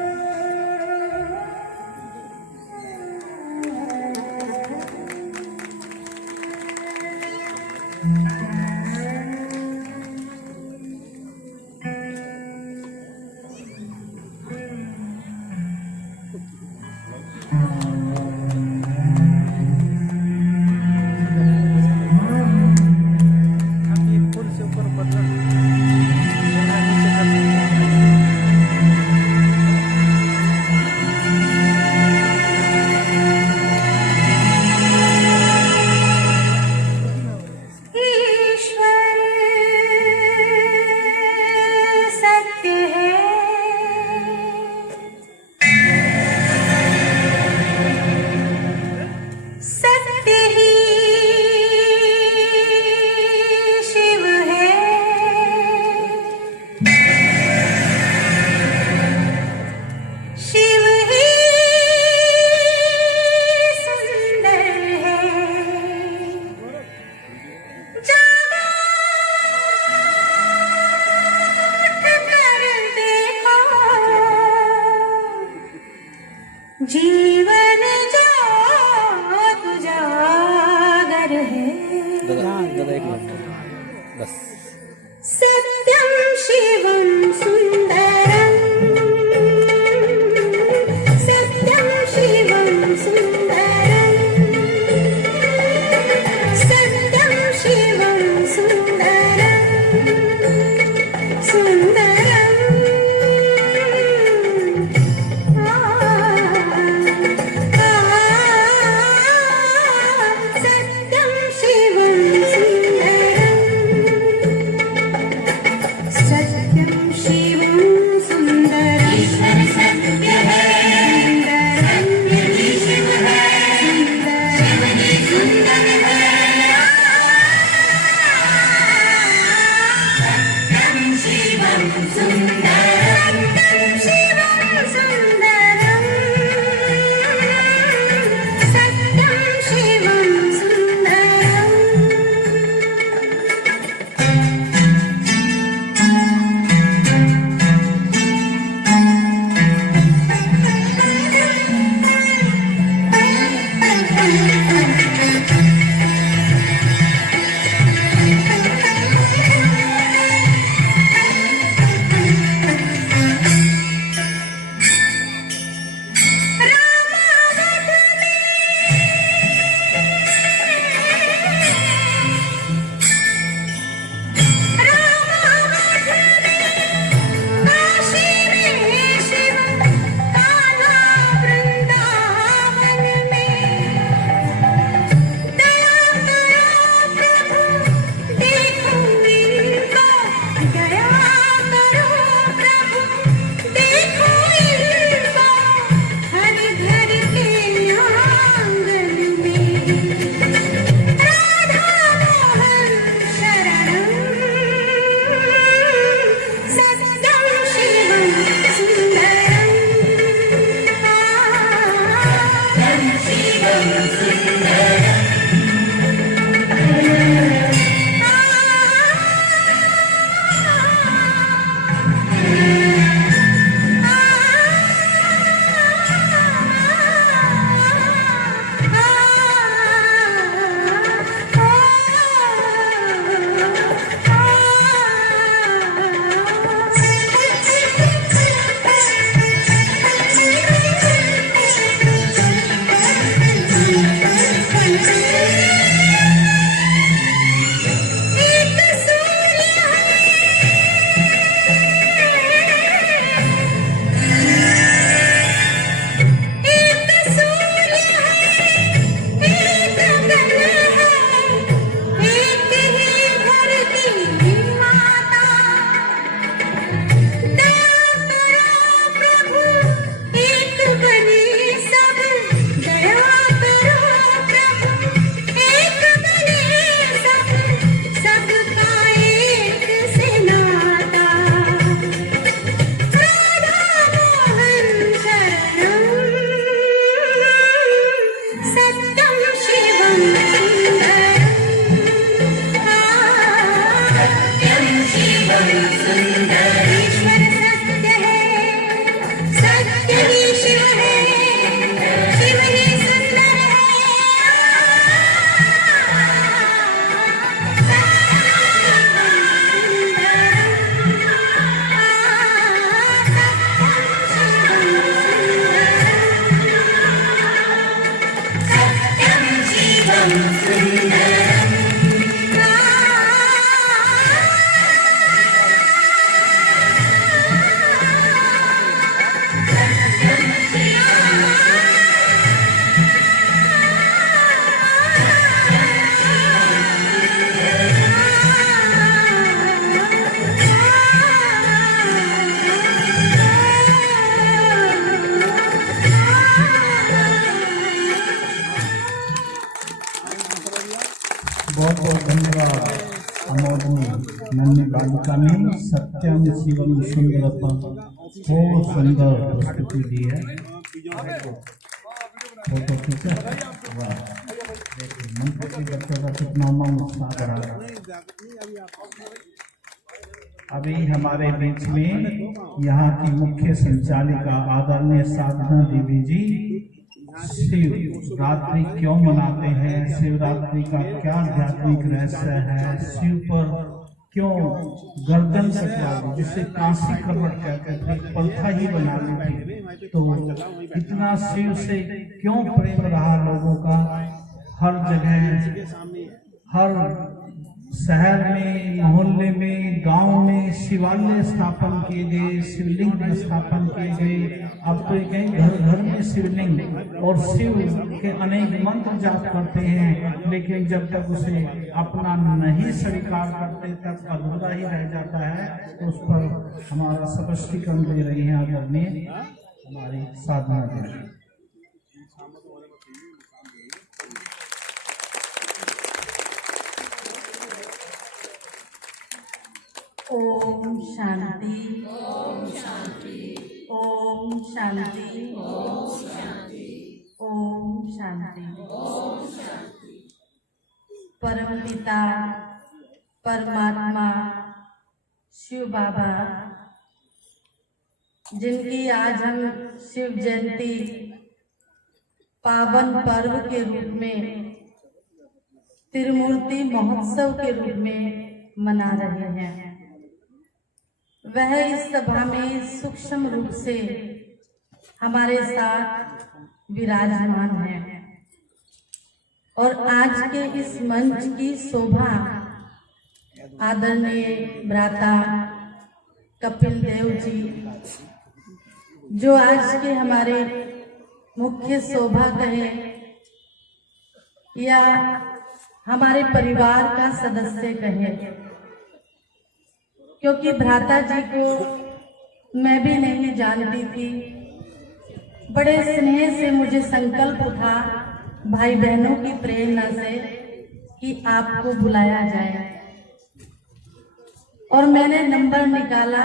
जीवन जात जागर है। बस सत्यम शिवम सुंदरम, सत्यम शिवम सुंदरम, सत्यम शिवम सुंदरम, सुंदरम। बहुत बहुत धन्यवाद अमोदनी नन्ही बालिका ने सत्यम शिवम सुंदरतम बहुत सुंदर प्रस्तुति दी है। फोटो खींचा, वाह, देखिए मंत्र के बच्चों का कितना मन उत्साह बढ़ा। अभी हमारे बीच में यहाँ की मुख्य संचालिका आदरणीय साधना देवी जी शिवरात्रि क्यों मनाते हैं, शिवरात्रि का क्या आध्यात्मिक रहस्य है, शिव पर क्यों गर्दन कटवा जिसे काशी कवट कहते थे, पलथा ही बना ली थी, तो इतना शिव से क्यों प्रेम रहा लोगों का। हर जगह, हर शहर में, मोहल्ले में, गांव में शिवालय स्थापन किए गए, शिवलिंग स्थापन किए गए। अब तो कहीं घर घर में शिवलिंग और शिव के अनेक मंत्र जाप करते हैं, लेकिन जब तक उसे अपना नहीं स्वीकार करते तक अधूरा ही रह जाता है। तो उस पर हमारा स्पष्टीकरण दे रही है आदरणीय हमारी साधना देवी। ओम शांति, ओम शांति, ओम शांति, ओम शांति, ओम शांति, ओम शांति। परम पिता परमात्मा शिव बाबा, जिनकी आज हम शिव जयंती पावन पर्व के रूप में, त्रिमूर्ति महोत्सव के रूप में मना रहे हैं, वह इस सभा में सूक्ष्म रूप से हमारे साथ विराजमान है। और आज के इस मंच की शोभा आदरणीय भ्राता कपिल देव जी, जो आज के हमारे मुख्य शोभा कहे या हमारे परिवार का सदस्य कहे, क्योंकि भ्राता जी को मैं भी नहीं जानती थी। बड़े स्नेह से मुझे संकल्प उठा भाई बहनों की प्रेरणा से कि आपको बुलाया जाए, और मैंने नंबर निकाला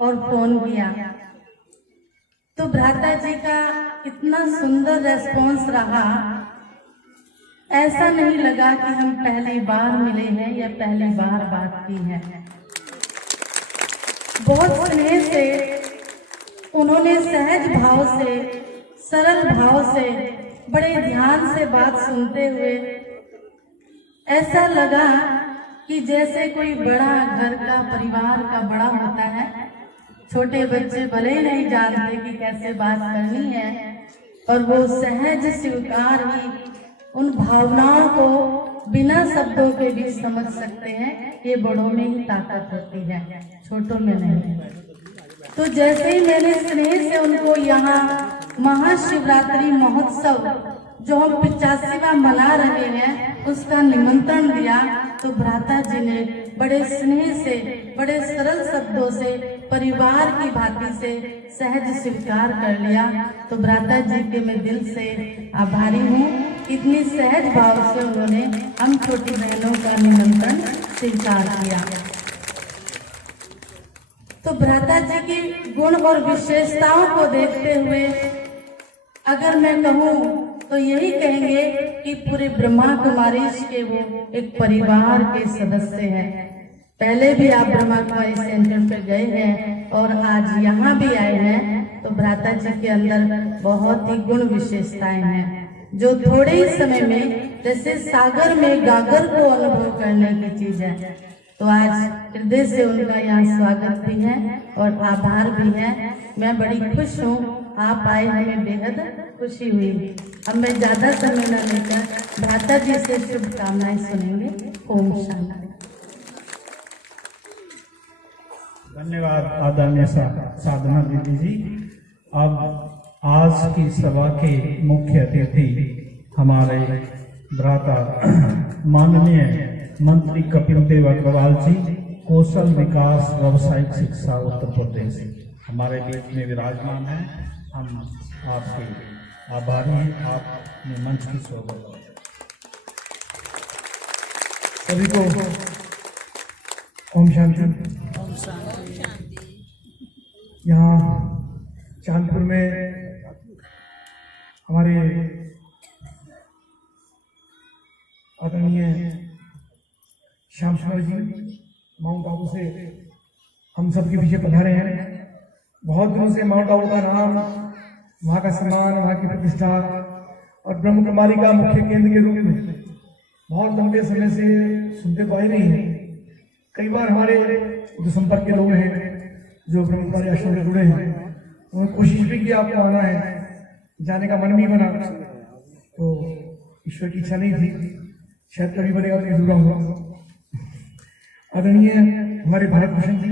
और फोन किया। तो भ्राता जी का इतना सुंदर रेस्पॉन्स रहा, ऐसा नहीं लगा कि हम पहली बार मिले हैं या पहली बार बात की है। बहुत स्नेह से उन्होंने सहज भाव से, सरल भाव से, बड़े ध्यान से बात सुनते हुए ऐसा लगा कि जैसे कोई बड़ा घर का, परिवार का बड़ा होता है। छोटे बच्चे भले ही नहीं जानते कि कैसे बात करनी है, और वो सहज स्वीकार ही उन भावनाओं को बिना शब्दों के भी समझ सकते हैं। ये बड़ों में ही ताकत होती है, छोटों में नहीं। तो जैसे ही मैंने स्नेह से उनको यहाँ महाशिवरात्रि महोत्सव जो हम 85वां मना रहे हैं उसका निमंत्रण दिया, तो भ्राता जी ने बड़े स्नेह से, बड़े सरल शब्दों से, परिवार की भांति से सहज स्वीकार कर लिया। तो भ्राता जी के मैं दिल से आभारी हूँ। इतनी सहज भाव से उन्होंने हम छोटी बहनों का निमंत्रण स्वीकार किया। तो भ्राता जी की गुण और विशेषताओं को देखते हुए अगर मैं कहूँ तो यही कहेंगे कि पूरे ब्रह्मा कुमारी के वो एक परिवार के सदस्य हैं। पहले भी आप ब्रह्मा कुमारी सेंटर पर गए हैं और आज यहाँ भी आए हैं, तो भ्राता जी के अंदर बहुत ही गुण विशेषताएं हैं जो थोड़े ही समय में जैसे सागर में गागर को अनुभव करने की चीज है। तो आज हृदय से उनका यहाँ स्वागत भी है और आभार भी है। मैं बड़ी खुश हूँ, आप आए, हमें बेहद खुशी हुई। अब मैं ज्यादा समय न लेकर भ्राता जी से शुभकामनाएं सुनेंगे। ओम शांति। धन्यवाद आदरणीय साधना दीदी जी। अब आज की सभा के मुख्य अतिथि हमारे भ्राता माननीय मंत्री कपिल देव अग्रवाल जी, कौशल विकास व्यावसायिक शिक्षा उत्तर प्रदेश, हमारे बीच में विराजमान हैं। हम आपके आभारी हैं, आपने मंच की शोभा। सभी को ओम शांति। यहाँ चांदपुर में हमारे आदरणीय श्याम सुंदर जी माउंट आबू से हम सबके पीछे पधारे हैं। बहुत दिनों से माउंट आबू का नाम, वहाँ का सम्मान, वहाँ की प्रतिष्ठा और ब्रह्म कुमारी का मुख्य केंद्र के रूप में बहुत लंबे समय से सुनते तो आए नहीं है। कई बार हमारे जो संपर्क के लोग हैं, जो ब्रह्म कुमारी आश्रम से जुड़े हैं, उन्होंने कोशिश भी की आपको आना है, जाने का मन भी बना, तो ईश्वर की इच्छा नहीं थी, शायद कभी बनेगा तो जुड़ा हुआ। आदरणीय हमारे भारत भूषण जी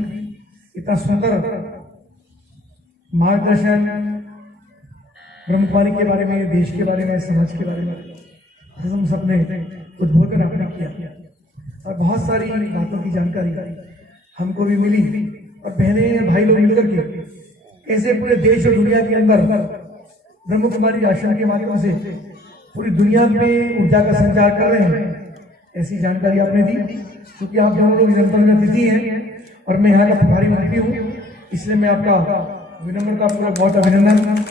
इतना सुंदर मार्गदर्शन ब्रह्म कुमारी के बारे में, देश के बारे में, समाज के बारे में हम सबने उद्बोधन आपने किया और बहुत सारी बातों की जानकारी हमको भी मिली। और बहनें भाई लोग मिलकर के कैसे पूरे देश और दुनिया के अंदर ब्रह्म कुमारी आश्रम के माध्यम से पूरी दुनिया में ऊर्जा का संचार कर रहे हैं, ऐसी जानकारी आपने दी। क्योंकि आप दोनों लोग जनता में अतिथि हैं और मैं यहाँ का प्रभारी मंत्री हूँ, इसलिए मैं आपका विनम्रता पूर्वक बहुत अभिनंदन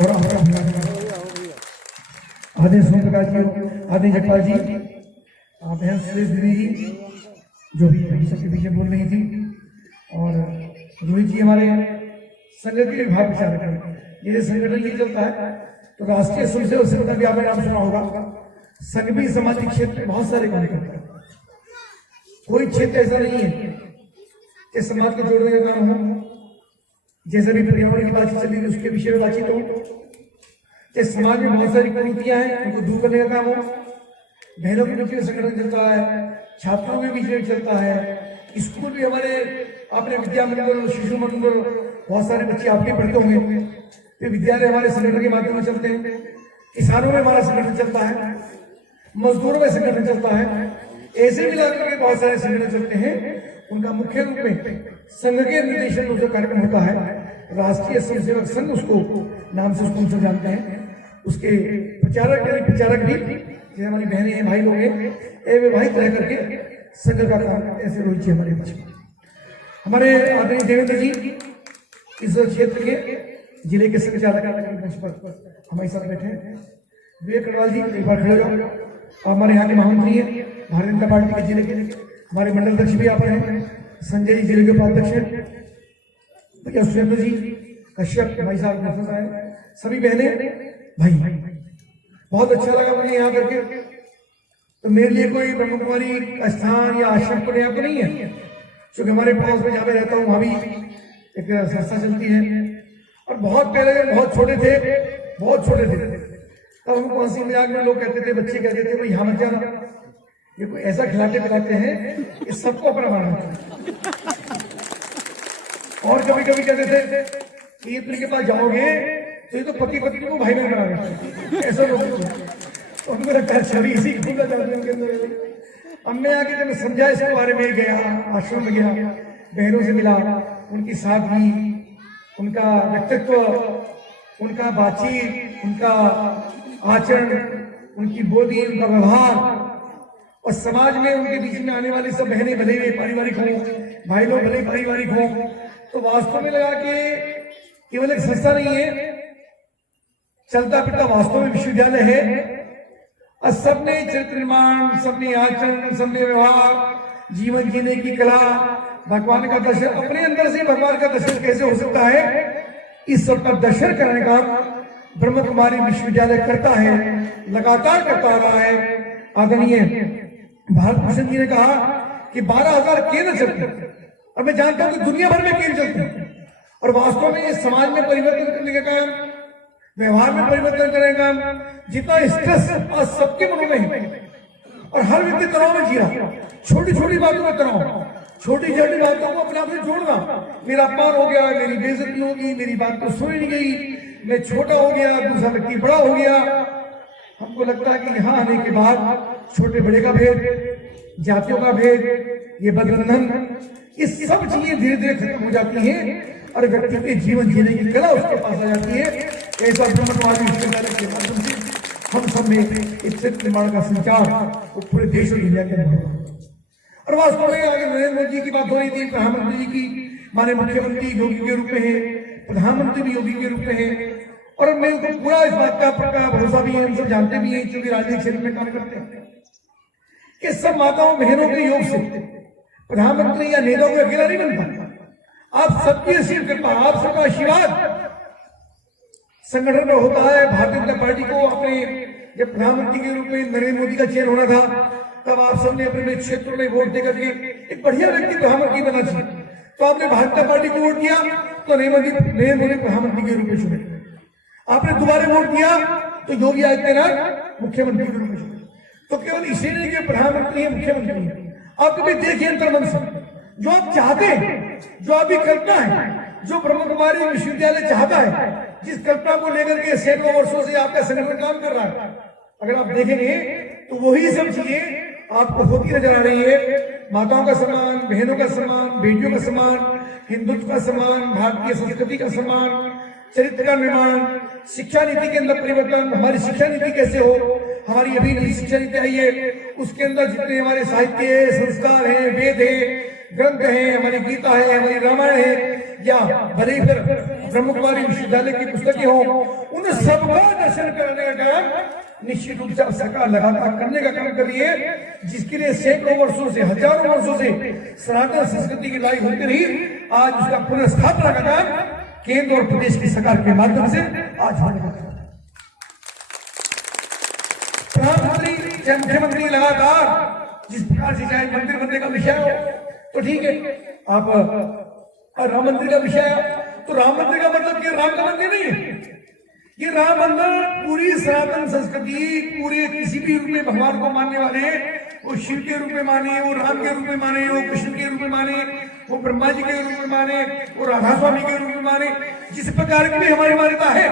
और आपका अभिनंदन। आदरणीय सोम प्रकाश जी, आदरणीय जगपाल जी, बहन सुरेश दीदी जी जो भी हम सबके पीछे बोल रही थी, और रोहित जी हमारे संगठन के विभाग विचारक हैं। ये संगठन ये चलता है तो राष्ट्रीय स्वयंसेवक संगठन भी आपने नाम सुना होगा। संघीय सामाजिक क्षेत्र में बहुत सारे काम करते हैं। कोई क्षेत्र ऐसा नहीं है कि समाज को जोड़ने का काम हो। जैसे भी पर्यावरण की बातचीत चली उसके विषय में बातचीत हो, कि समाज में बहुत सारी कुरीतियां हैं उनको दूर करने का काम हो। बहनों के बीच में संगठन चलता है, छात्रों के बीच में चलता है, स्कूल भी हमारे आपने विद्या मंडल, शिशु मंडल, बहुत सारे बच्चे आपके पढ़ते होंगे, तो विद्यालय हमारे संगठन के माध्यम से चलते हैं। किसानों में हमारा संगठन चलता है, मजदूरों में संगठन चलता है, ऐसे मिलाकर के बहुत सारे संगठन चलते हैं। उनका मुख्य रूप में संघ के निर्देशन में जो कार्यक्रम होता है, राष्ट्रीय स्वयंसेवक संघ उसको नाम से उसको जानते हैं, उसके प्रचारक भी जैसे हमारी बहनें हैं, भाई लोग हैं, विवाहित रह करके संघ का काम ऐसे रोहित जी हमारे बीच में। हमारे आदरणीय देवेंद्र जी इस क्षेत्र के जिले के संचालक पर हमारे साथ बैठे हैं। विवेक अग्रवाल जी एक बार खड़े हो जाओ। हमारे यहाँ के महामंत्री हैं भारतीय जनता पार्टी के जिले के, हमारे मंडल अध्यक्ष भी आप हैं, संजय जी जिले के उपाध्यक्ष हैं, भैया सुरेंद्र जी कश्यप भाई साहब, सभी बहने भाई, बहुत अच्छा लगा मुझे यहाँ करके। तो मेरे लिए कोई ब्रह्म कुमारी स्थान या आश्रम को नया तो नहीं है, क्योंकि हमारे पड़ोस में जहाँ मैं रहता हूँ वहाँ भी एक संस्था चलती है। और बहुत पहले जब बहुत छोटे थे तब हमको हंसी मजाक में लोग कहते थे, बच्चे कहते थे, भाई यहाँ मत जाना, ये कोई ऐसा खिलाते पिलाते हैं कि सबको अपना मानना चाहिए। और कभी कभी कहते थे कि ये के पास जाओगे तो ये तो पति पत्नी को भाई बहन बना देते, ऐसा लोग तो हमको लगता है छवि इसी घूमना चाहते हैं। हमने आके जब समझा इसके बारे में, गया आश्रम में, गया बहनों से मिला, उनकी सादगी, उनका व्यक्तित्व, उनका बातचीत, उनका आचरण, उनकी बोली, उनका व्यवहार, और समाज में उनके बीच में आने वाली सब बहनें भले पारिवारिक हों, भाई लोग भले पारिवारिक हों, तो वास्तव में लगा कि केवल एक संस्था नहीं है, चलता फिरता वास्तव में विश्वविद्यालय है। और सबने चरित्र निर्माण, सबने आचरण, सबने व्यवहार, जीवन जीने की कला, भगवान का दर्शन, अपने अंदर से भगवान का दर्शन कैसे हो सकता है, इस सब का दर्शन करने का ब्रह्म कुमारी विश्वविद्यालय करता है, लगातार करता रहा है। आदरणीय भारत भूषण जी ने कहा कि 12,000 केंद्र चलते हैं, और मैं जानता हूं कि दुनिया भर में केंद्र चलते हैं, और वास्तव में इस समाज में परिवर्तन करने का काम, व्यवहार में परिवर्तन करने का काम, जितना स्ट्रेस आज सबके मनों में है, और हर व्यक्ति तनाव में जी रहा, छोटी छोटी बातों में तनाव, छोटी छोटी बातों को अपने आप से जोड़ना, मेरा अपमान हो गया, मेरी बेइज्जती होगी, मेरी बात तो सुनी नहीं गई, मैं छोटा हो गया, दूसरा व्यक्ति बड़ा हो गया। हमको लगता है कि यहाँ आने के बाद छोटे बड़े का भेद, जातियों का भेद, ये बंधन, ये सब चीजें धीरे धीरे खत्म हो जाती हैं और व्यक्ति के जीवन जीने की कला उसके पास आ जाती है। ऐसा ब्रह्म कुमारी विश्वविद्यालय के माध्यम से हम सब में इस चित्र निर्माण का संचार और पूरे देश और दुनिया के अंदर हुआ। और वास्तव में आगे नरेंद्र मोदी जी की बात हो रही थी, प्रधानमंत्री जी की, माननीय मुख्यमंत्री योगी के रूप में है, प्रधानमंत्री भी योगी के रूप में है, और मैं तो पूरा इस बात का पक्का भरोसा भी है, हम सब जानते भी हैं क्योंकि राजनीतिक क्षेत्र में काम करते हैं, कि सब माताओं बहनों के योग से प्रधानमंत्री या नेता को अकेला नहीं बनता। आप सबकी आशीर्वाद कृपा, आप सबका आशीर्वाद संगठन में होता है। भारतीय जनता पार्टी को अपने जब प्रधानमंत्री के रूप में नरेंद्र मोदी का चयन होना था, तब आप सबने अपने क्षेत्रों में वोट देकर के एक बढ़िया व्यक्ति प्रधानमंत्री बना चाहिए, तो आपने भारतीय जनता पार्टी को वोट दिया, तो नरेंद्र मोदी प्रधानमंत्री के रूप में चुने। आपने दोबारा वोट दिया तो योगी आदित्यनाथ मुख्यमंत्री के रूप में चुने। तो केवल इसीलिए नहीं कि प्रधानमंत्री है, मुख्यमंत्री है, आप कभी देखिए अंतर्मन से जो आप चाहते हैं, जो आपकी कल्पना है, जो ब्रह्म कुमारी विश्वविद्यालय चाहता है, जिस कल्पना को लेकर के सैकड़ों वर्षों से आपका संगठन काम कर रहा है, अगर आप देखेंगे तो वही सब चीजें आपको होती नजर आ रही है। माताओं का सम्मान, बहनों का सम्मान, बेटियों का सम्मान, हिंदुत्व का सम्मान, भारतीय संस्कृति का सम्मान, चरित्र का निर्माण, शिक्षा नीति के अंदर परिवर्तन, हमारी शिक्षा नीति कैसे हो, हमारी अभी नई शिक्षा नीति आई है, उसके अंदर जितने हमारे साहित्य, संस्कार हैं, वेद है, ग्रंथ है, हमारी गीता है, हमारी रामायण है, या भले फिर ब्रह्म कुमारी विश्वविद्यालय की पुस्तकें हो, उन सबका दर्शन करने का निश्चित रूप से सरकार लगातार करने का काम कर रही है, जिसके लिए सैकड़ों वर्षों से, हजारों वर्षों से सनातन संस्कृति की लड़ाई होती रही। आज उसका पुनर्स्थापना का काम केंद्र और प्रदेश की सरकार के माध्यम से आज होने का काम। प्रधानमंत्री या मुख्यमंत्री लगातार जिस प्रकार से चाहे मंदिर बनने का विषय हो तो ठीक है, आप राम मंदिर का विषय है, तो राम मंदिर का मतलब ये राम का मंदिर नहीं है, ये राम मंदिर पूरी सनातन संस्कृति, पूरे किसी भी रूप में भगवान को मानने वाले, वो शिव के रूप में माने, वो राम के रूप में माने, वो कृष्ण के रूप में माने, वो ब्रह्मा जी के रूप में माने, वो राधा स्वामी के रूप में माने, जिस प्रकार की भी हमारी मान्यता है,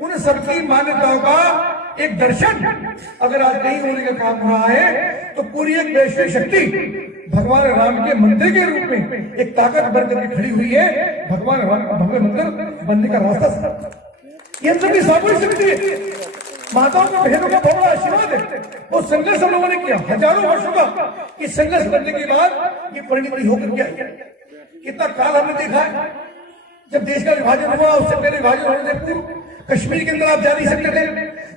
उन सबकी मान्यताओं का एक दर्शन अगर आज नहीं होने का काम हो रहा है, तो पूरी एक वैश्विक शक्ति भगवान राम के मंदिर के रूप में एक ताकत बनकर के खड़ी हुई है। भगवान राम का भव्य मंदिर बनने का रास्ता ये हम सबकी सामूहिक शक्ति है, माताओं का, बहनों का बहुत बड़ा आशीर्वाद है। वो संघर्ष हम लोगों ने किया हजारों वर्षों का, इस संघर्ष करने के बाद ये परिणति होकर के आई। कितना काल हमने देखा है, जब देश का विभाजन हुआ, उससे पहले विभाजन होने से पूर्व कश्मीर के अंदर आप जा नहीं सकते थे,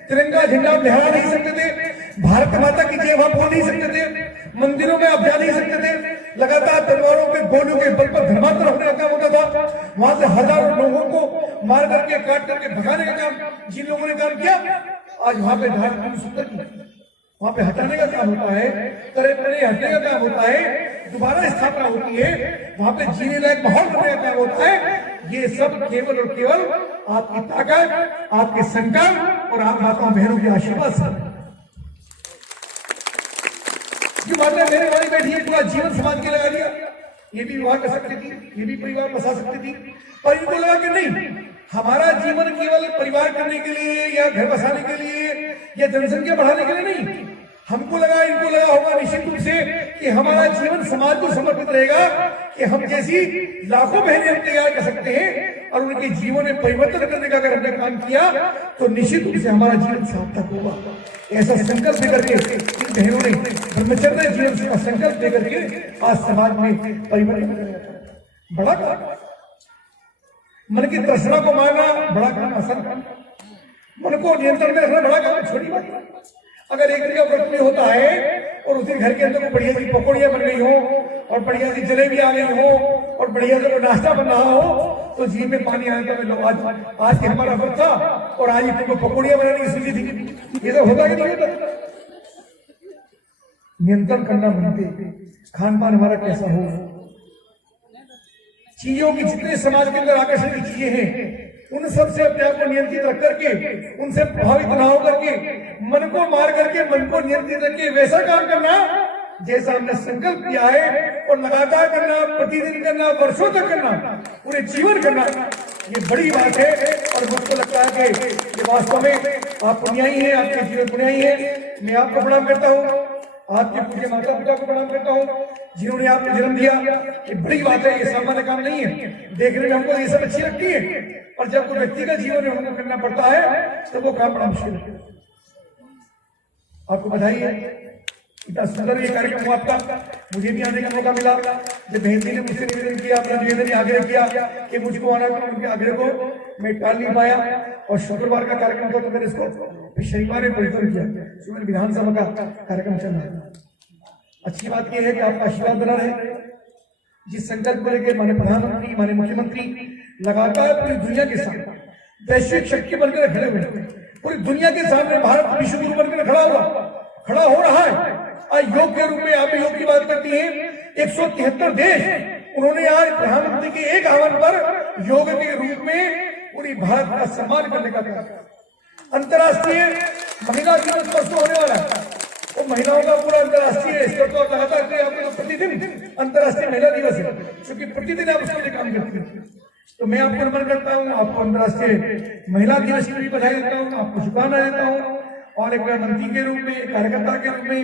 तिरंगा झंडा आप लहरा नहीं सकते थे, भारत माता की जय वहां बोल नहीं सकते थे, मंदिरों में आप जा नहीं सकते थे, लगातार तलवारों पे, गोलियों के बल पर धर्मांतर होने का काम होता था, वहां से हजारों लोगों को मार करके, काट करके भगाने का काम जिन लोगों ने काम किया, आज वहां पे धार्मिक सुंदर की वहां पे हटाने का काम होता है, तरह तरह हटने का काम होता है, दोबारा स्थापना होती है, वहां पे जीने लायक माहौल बनने का काम होता है। ये सब केवल और केवल आपकी ताकत, आपके संकल्प और आप माताओं बहनों के आशीर्वाद से। जो बातें मेरे वाली बैठी है, पूरा जीवन समाज के लगा दिया, ये भी विवाह कर सकती थी, ये भी परिवार बसा सकती थी, पर इनको लगा कि नहीं, हमारा जीवन केवल परिवार करने के लिए या घर बसाने के लिए या जनसंख्या बढ़ाने के लिए नहीं, हमको लगा, इनको लगा होगा निश्चित रूप से कि हमारा जीवन समाज को समर्पित रहेगा, कि हम जैसी लाखों बहनें हम तैयार कर सकते हैं और उनके जीवन में परिवर्तन करने का अगर हमने काम किया तो निश्चित रूप से हमारा जीवन सार्थक होगा। ऐसा संकल्प लेकर के इन बहनों ने ब्रह्मचर्य जीवन का संकल्प लेकर के आज समाज में परिवर्तन बड़ा काम, मन की तृष्णा को मारना बड़ा काम, आसान काम, मन को नियंत्रण में रखना बड़ा काम छोटी बात है। अगर एक दिन का व्रत में होता है और उस दिन घर के अंदर बढ़िया सी पकौड़ियां बन गई हो और बढ़िया सी जलेबी आ गई हो और बढ़िया से नाश्ता बन रहा हो तो जीभ में पानी आया था। लोग आज हमारा व्रत था और आज तुमको पकौड़ियां बनाने की सूझी थी। ये तो होता कि नहीं होता? नियंत्रण करना मन पे, खान पान हमारा कैसा हो, चीजों की जितने समाज के अंदर आकर्षण की चीजें हैं उन सब से अपने आप को नियंत्रित रख करके, उनसे प्रभावित ना हो करके, मन को मार करके, मन को नियंत्रित रखके वैसा काम करना जैसा हमने संकल्प किया है और लगातार करना, प्रतिदिन करना, वर्षों तक करना, पूरे जीवन करना, ये बड़ी बात है। और मुझको लगता है कि ये वास्तव में आप पुण्याई हैं, आपके जीवन पुण्याई है। मैं आपको प्रणाम करता हूँ, आपके पूज्य माता पिता को प्रणाम करता हूँ जिन्होंने आपको जन्म दिया। ये बड़ी बात है, ये सामान्य काम नहीं है। देखने में हमको ये सब अच्छी लगती है और जब कोई व्यक्ति का जीवन में हमको करना पड़ता है तो वो काम बड़ा मुश्किल है। आपको बधाई है, इतना सुंदर ये कार्यक्रम हुआ आपका। मुझे भी आने का मौका मिला। जब बहन ने मुझसे निवेदन किया, अपना निवेदन आग्रह किया कि मुझको आना, तो उनके आग्रह को मैं टाल नहीं पाया और शुक्रवार का कार्यक्रम था तो मैंने इसको शनिवार में परिवर्तन किया। सुबह विधानसभा का कार्यक्रम चल रहा है। अच्छी बात यह है कि आपका आशीर्वाद बना रहे। जिस संकल्प को लेकर माननीय प्रधानमंत्री, माननीय मुख्यमंत्री लगातार पूरी दुनिया के सामने वैश्विक शक्ति बनकर खड़े हुए, पूरी दुनिया के सामने भारत विश्व गुरु बनकर खड़ा हो रहा है। आज योग के रूप में आप योग की बात करती हैं, 173 देश उन्होंने आज प्रधानमंत्री के एक आह्वान पर योग के रूप में पूरी भारत का सम्मान करने का कहा। अंतर्राष्ट्रीय महिला दिवस परसों होने वाला है, तो महिलाओं का पूरा अंतर्राष्ट्रीय स्तर तो लगातार प्रतिदिन अंतर्राष्ट्रीय महिला दिवस है, क्योंकि प्रतिदिन आप उसके लिए काम करते हैं। तो मैं आपको नमन करता हूँ, आपको अंतर्राष्ट्रीय महिला दिवस की भी बधाई देता हूँ, आपको शुभकामनाएं देता हूँ। और एक मंत्री के रूप में, एक कार्यकर्ता के रूप में,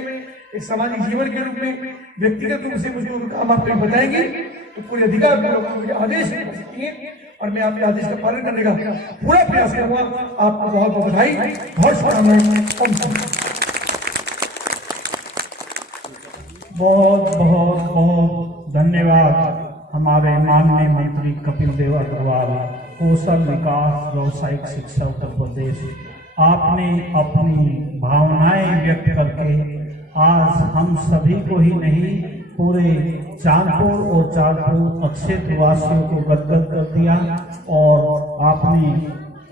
एक सामाजिक जीवन के रूप में, व्यक्तिगत रूप से मुझे काम आप कहीं बताएंगे तो पूरे अधिकार मुझे आदेश दे सकती है और मैं आपके आदेश का पालन करने का पूरा प्रयास करूंगा। आपको बहुत बहुत बधाई, बहुत शुभकामनाएं। बहुत बहुत बहुत धन्यवाद हमारे माननीय मंत्री कपिल देव अग्रवाल, कौशल विकास व्यावसायिक शिक्षा उत्तर प्रदेश। आपने अपनी भावनाएं व्यक्त करके आज हम सभी को ही नहीं, पूरे चांदपुर और चांदपुर क्षेत्र वासियों को गदगद कर दिया। और आपने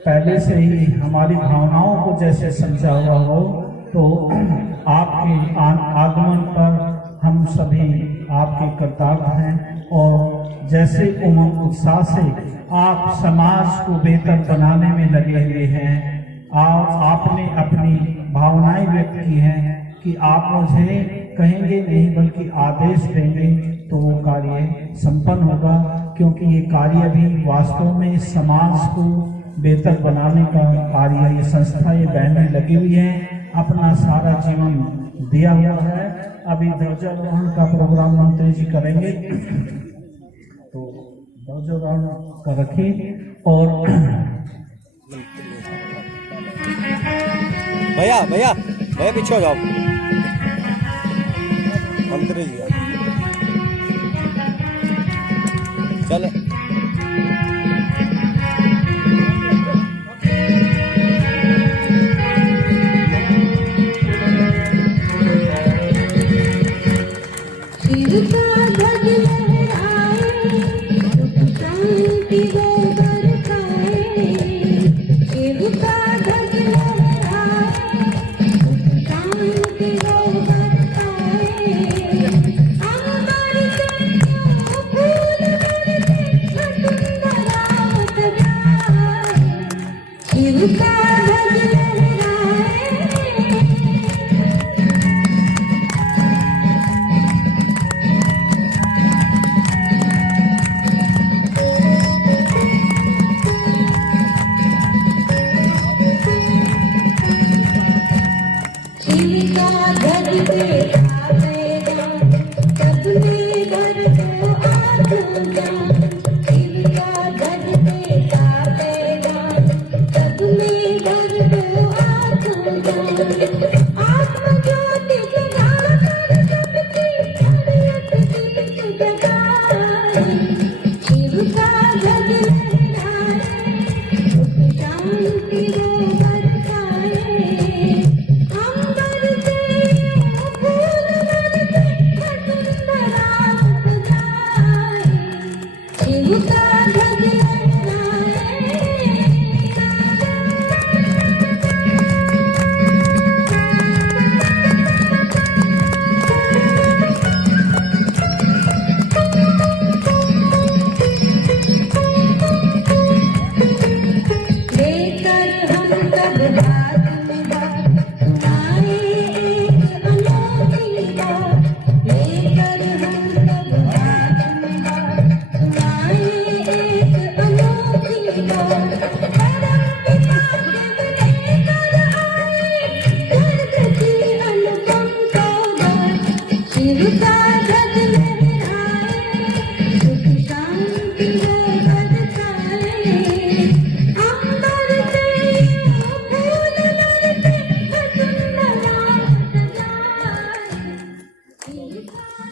पहले से ही हमारी भावनाओं को जैसे समझा हुआ हो, तो आपके आगमन पर हम सभी आपके कृतज्ञ हैं। और जैसे उमंग उत्साह से आप समाज को बेहतर बनाने में लगे हुए हैं, आपने अपनी भावनाएं व्यक्त की हैं कि आप मुझे कहेंगे नहीं बल्कि आदेश देंगे तो वो कार्य संपन्न होगा, क्योंकि ये कार्य भी वास्तव में समाज को बेहतर बनाने का कार्य, ये संस्था, ये बहनें लगी हुई हैं, अपना सारा जीवन दिया हुआ है। अभी ध्वजारोहण का प्रोग्राम मंत्री जी करेंगे, तो ध्वजारोहण का रखिए। और भैया भैया भैया पीछे हो जाओ, मंत्री जी चले। शिव का ध्वज लहराए, शांति वो बरसाए। शिव का ध्वज लहराए, शांति वो बरसाए। अंबर से फूल बरसे, वसुंधरा सजाए। शिव का ध्वज लहराए,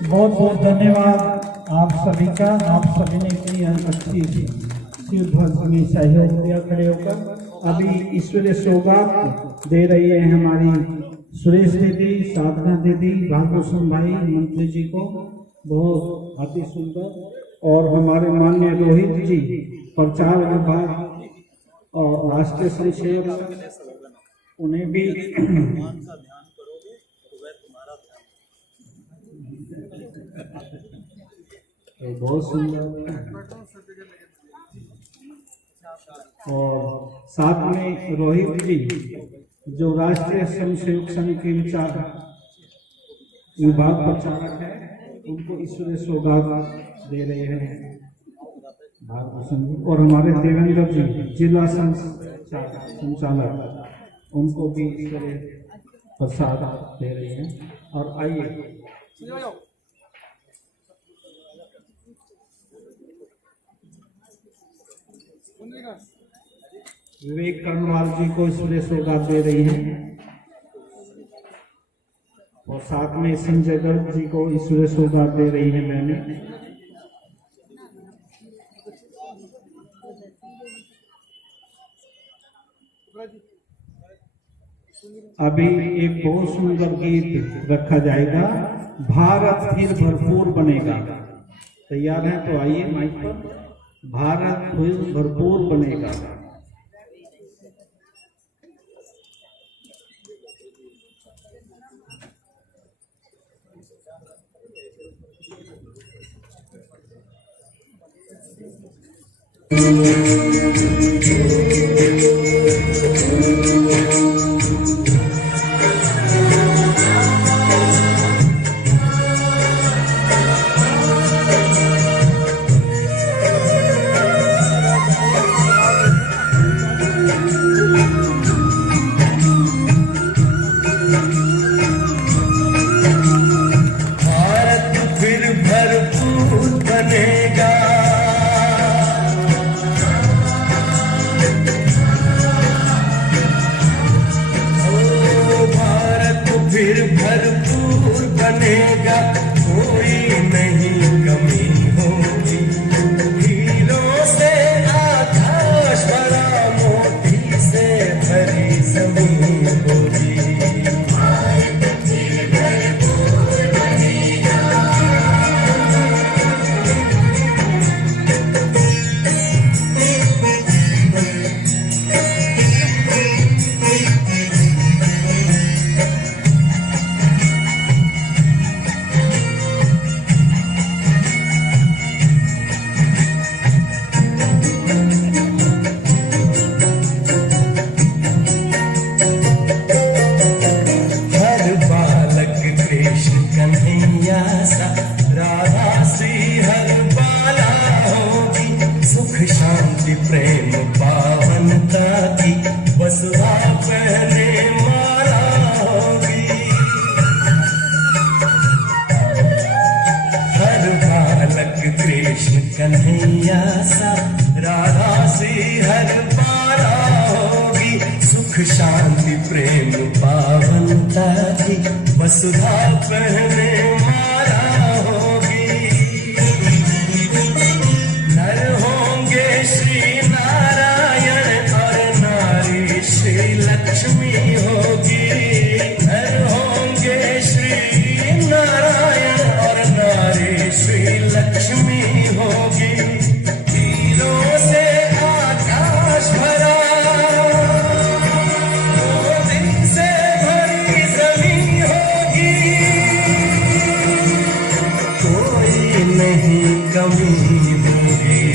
बहुत बहुत धन्यवाद आप सभी का। आप सभी ने इतनी अच्छी शिव ध्वज में सहयोग दिया खड़े होकर। अभी ईश्वरीय सौगात दे रही है हमारी सुरेश दीदी, साधना दीदी, भागभूषण भाई मंत्री जी को, बहुत अति सुंदर। और हमारे माननीय रोहित जी प्रचार विभाग और राष्ट्रीय संक्षेप, उन्हें भी बहुत सुंदर। और साथ में रोहित जी जो राष्ट्रीय स्वयंसेवक संघ के विभाग प्रचारक है, उनको ईश्वरीय सौगात दे रहे हैं और हमारे देवेंद्र जी जिला संचालक, उनको भी ईश्वरीय प्रसाद दे रहे हैं। और आइए विवेक कर्णवाल जी को ईश्वरीय सौगात दे रही हैं और साथ में संजय गर्ग जी को ईश्वरीय सौगात दे रही है मैंने। अभी एक बहुत सुंदर गीत रखा जाएगा, भारत फिर भरपूर बनेगा। तैयार है तो आइए माइक पर। भारत फिर भरपूर बनेगा। कन्हैया सा राधा सी हर पारा होगी, सुख शांति प्रेम पावनता की वसुधा पहने मारा होगी। नर होंगे श्री नारायण और नारी श्री लक्ष्मी होगी। नर होंगे श्री नारायण और नारी श्री लक्ष्मी होगी। तीरों से आकाश भरा, दिन से भरी जमीन होगी। कोई नहीं कमी होगी।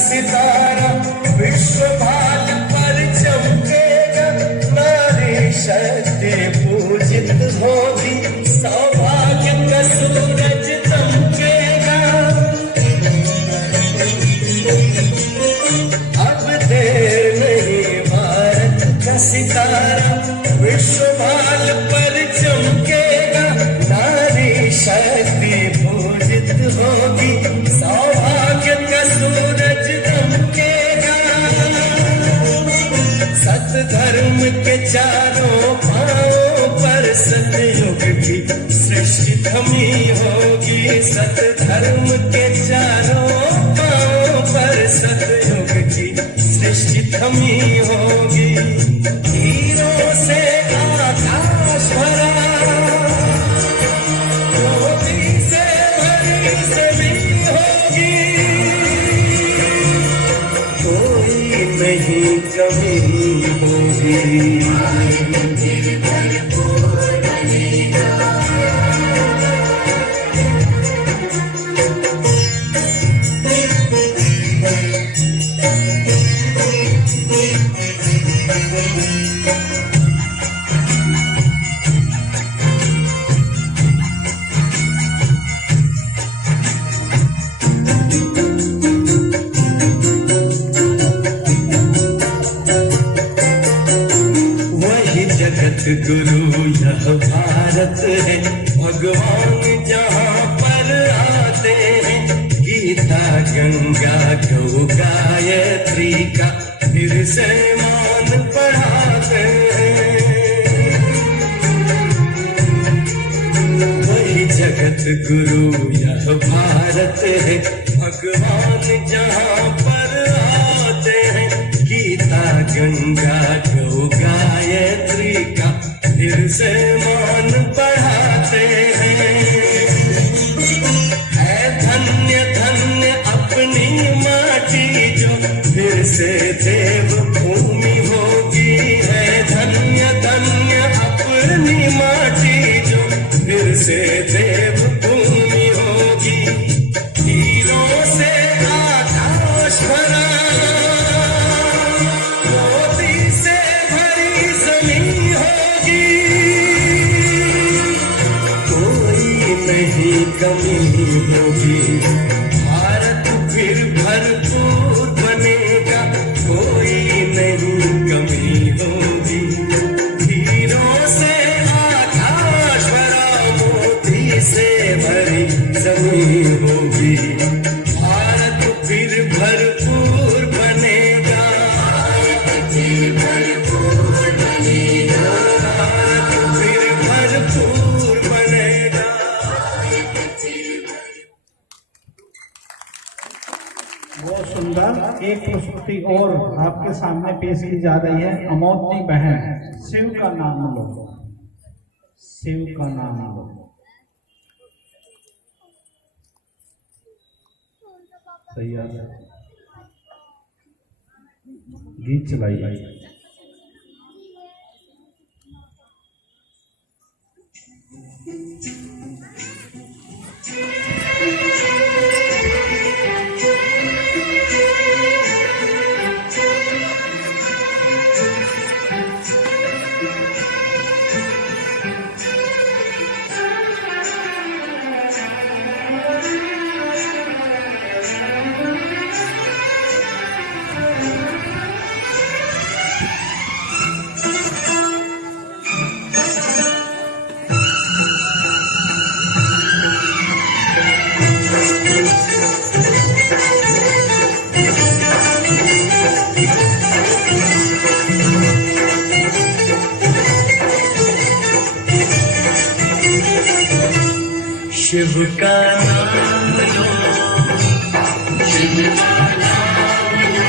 सितारा विश्व भाल पर चमकेगा, नारी शक्ति पूजित हो चारों पांवों पर सतयुग की सृष्टि थमी होगी। सतधर्म के चारों पांवों पर सतयुग की सृष्टि थमी होगी। हीरों से आकाश भरा, मोती से भरी जमीन होगी। कोई नहीं कमी होगी। जगत गुरु यह भारत है, भगवान जहाँ पर आते हैं। गीता गंगा गौ गायत्री का फिर से मान बढ़ाते हैं। वही जगत गुरु यह भारत है, भगवान जहाँ पर आते हैं। गीता गंगा गौ गायत्री का फिर से मान बढ़ाते हैं। है धन्य धन्य अपनी माटी जो फिर से देव भूमि होगी। है धन्य धन्य अपनी माटी जो फिर से देव भूमि होगी। हीरों से आकाश भरा, मोती से भरी जमीन होगी। कोई नहीं कमी होगी। भारत फिर भरपूर बनेगा। कोई नहीं कमी होगी। हीरों से आकाश भरा, मोती से भरी जमीन होगी। भारत फिर भरपूर बनेगा। भारत फिर भरपूर बनेगा। बहुत सुंदर एक प्रस्तुति और आपके सामने पेश की जा रही है। अमोती बहन, शिव का नाम लो, शिव का नाम लो। सही है, गीत चलाइए। शिव का नाम लो, शिव का नाम लो।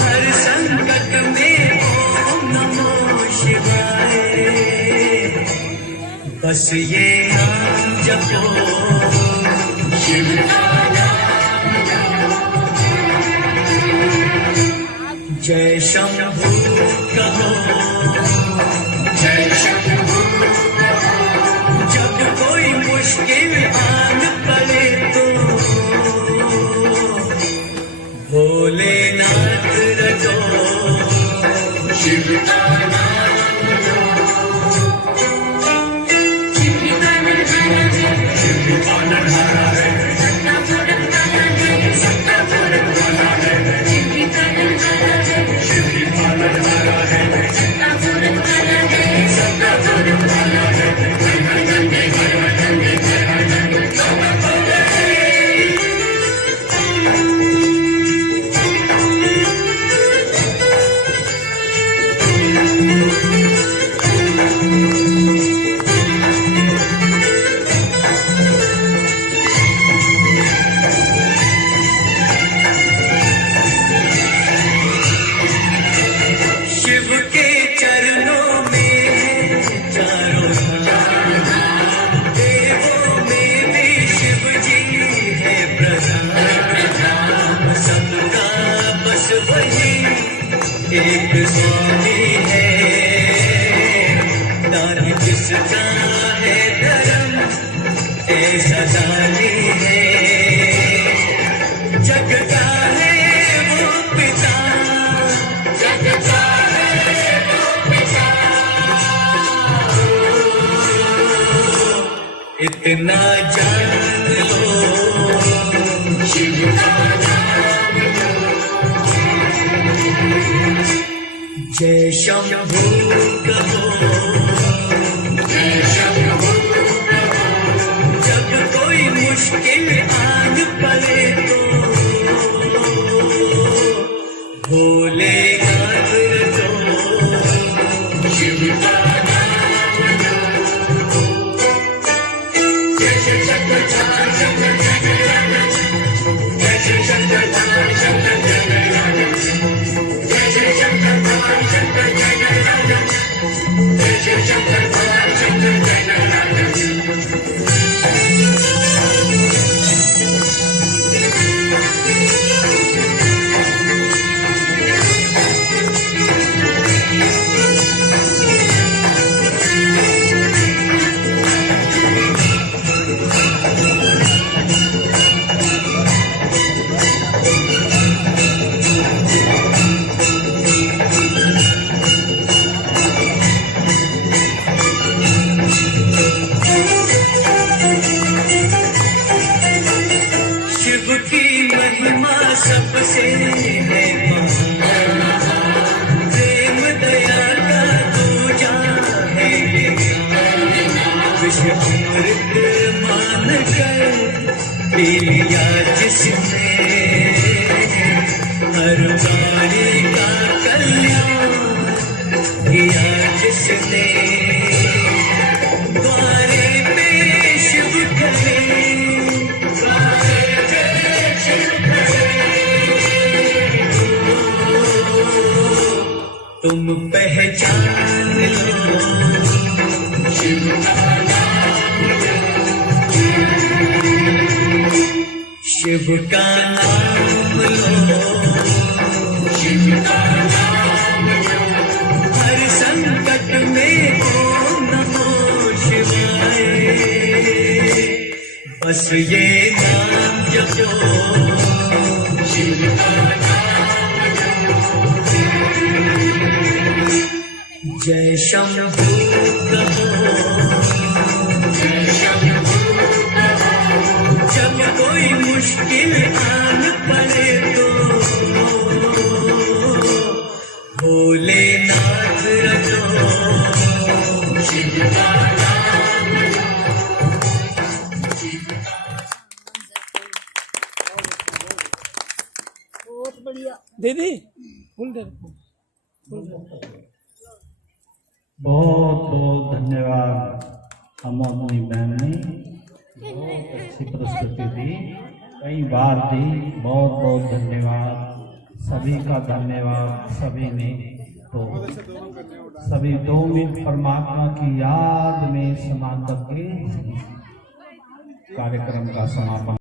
हर संकट में ओम नमो शिवाय। बस ये नाम जपो, शिव का नाम लो। जय शंभू कहो, जय शंभू कहो। जब कोई मुश्किल आन पड़े तो भोलेनाथ रटो, शिव का नाम लो। शिव का आनंद भरा है, सत्ता पूरन वाला है, सत्ता पूरन वाला है। शिव का आनंद भरा है, शिव का आनंद भरा है, सत्ता पूरन वाला है। दानी जिसका है धर्म ऐसा दानी है, जग का है वो पिता, जग का है वो पिता, इतना जान लो शिव का नाम लो। जय शंभू कहो, जय शंभू कहो, जब कोई मुश्किल आन पड़े तो भोले नाथ लो शिव का नाम लो। जय शिव शंकर जय शंकर जय शिव शंकर जय शंकर जय शिव शंकर भगवान शंकर जय नारायण, जय शिव शंकर भगवान शंकर जय नारायण। शिव की महिमा सबसे है महान, प्रेम दया का दूजा है ये नाम। विश्व अमृत मान कर पी लिया जिसने, हर प्राणी का कल्याण किया जिसने। द्वारे पे शिव खड़े, तुम पहचान लो शिव का नाम लो, शिव का नाम लो, शिव का नाम लो। हर संकट में ओम नमो शिवाय, बस ये नाम जपो शिव का नाम लो। जय शंभू कहो, जय शंभू कहो, जब कोई मुश्किल आन पड़े तो भोलेनाथ रटो शिव का नाम लो। दीदी बहुत बहुत धन्यवाद। हम अपनी बहन ने बहुत अच्छी प्रस्तुति दी, कई बार दी। बहुत बहुत धन्यवाद, सभी का धन्यवाद। सभी ने तो सभी 2 मिनट परमात्मा की याद में समा करके कार्यक्रम का समापन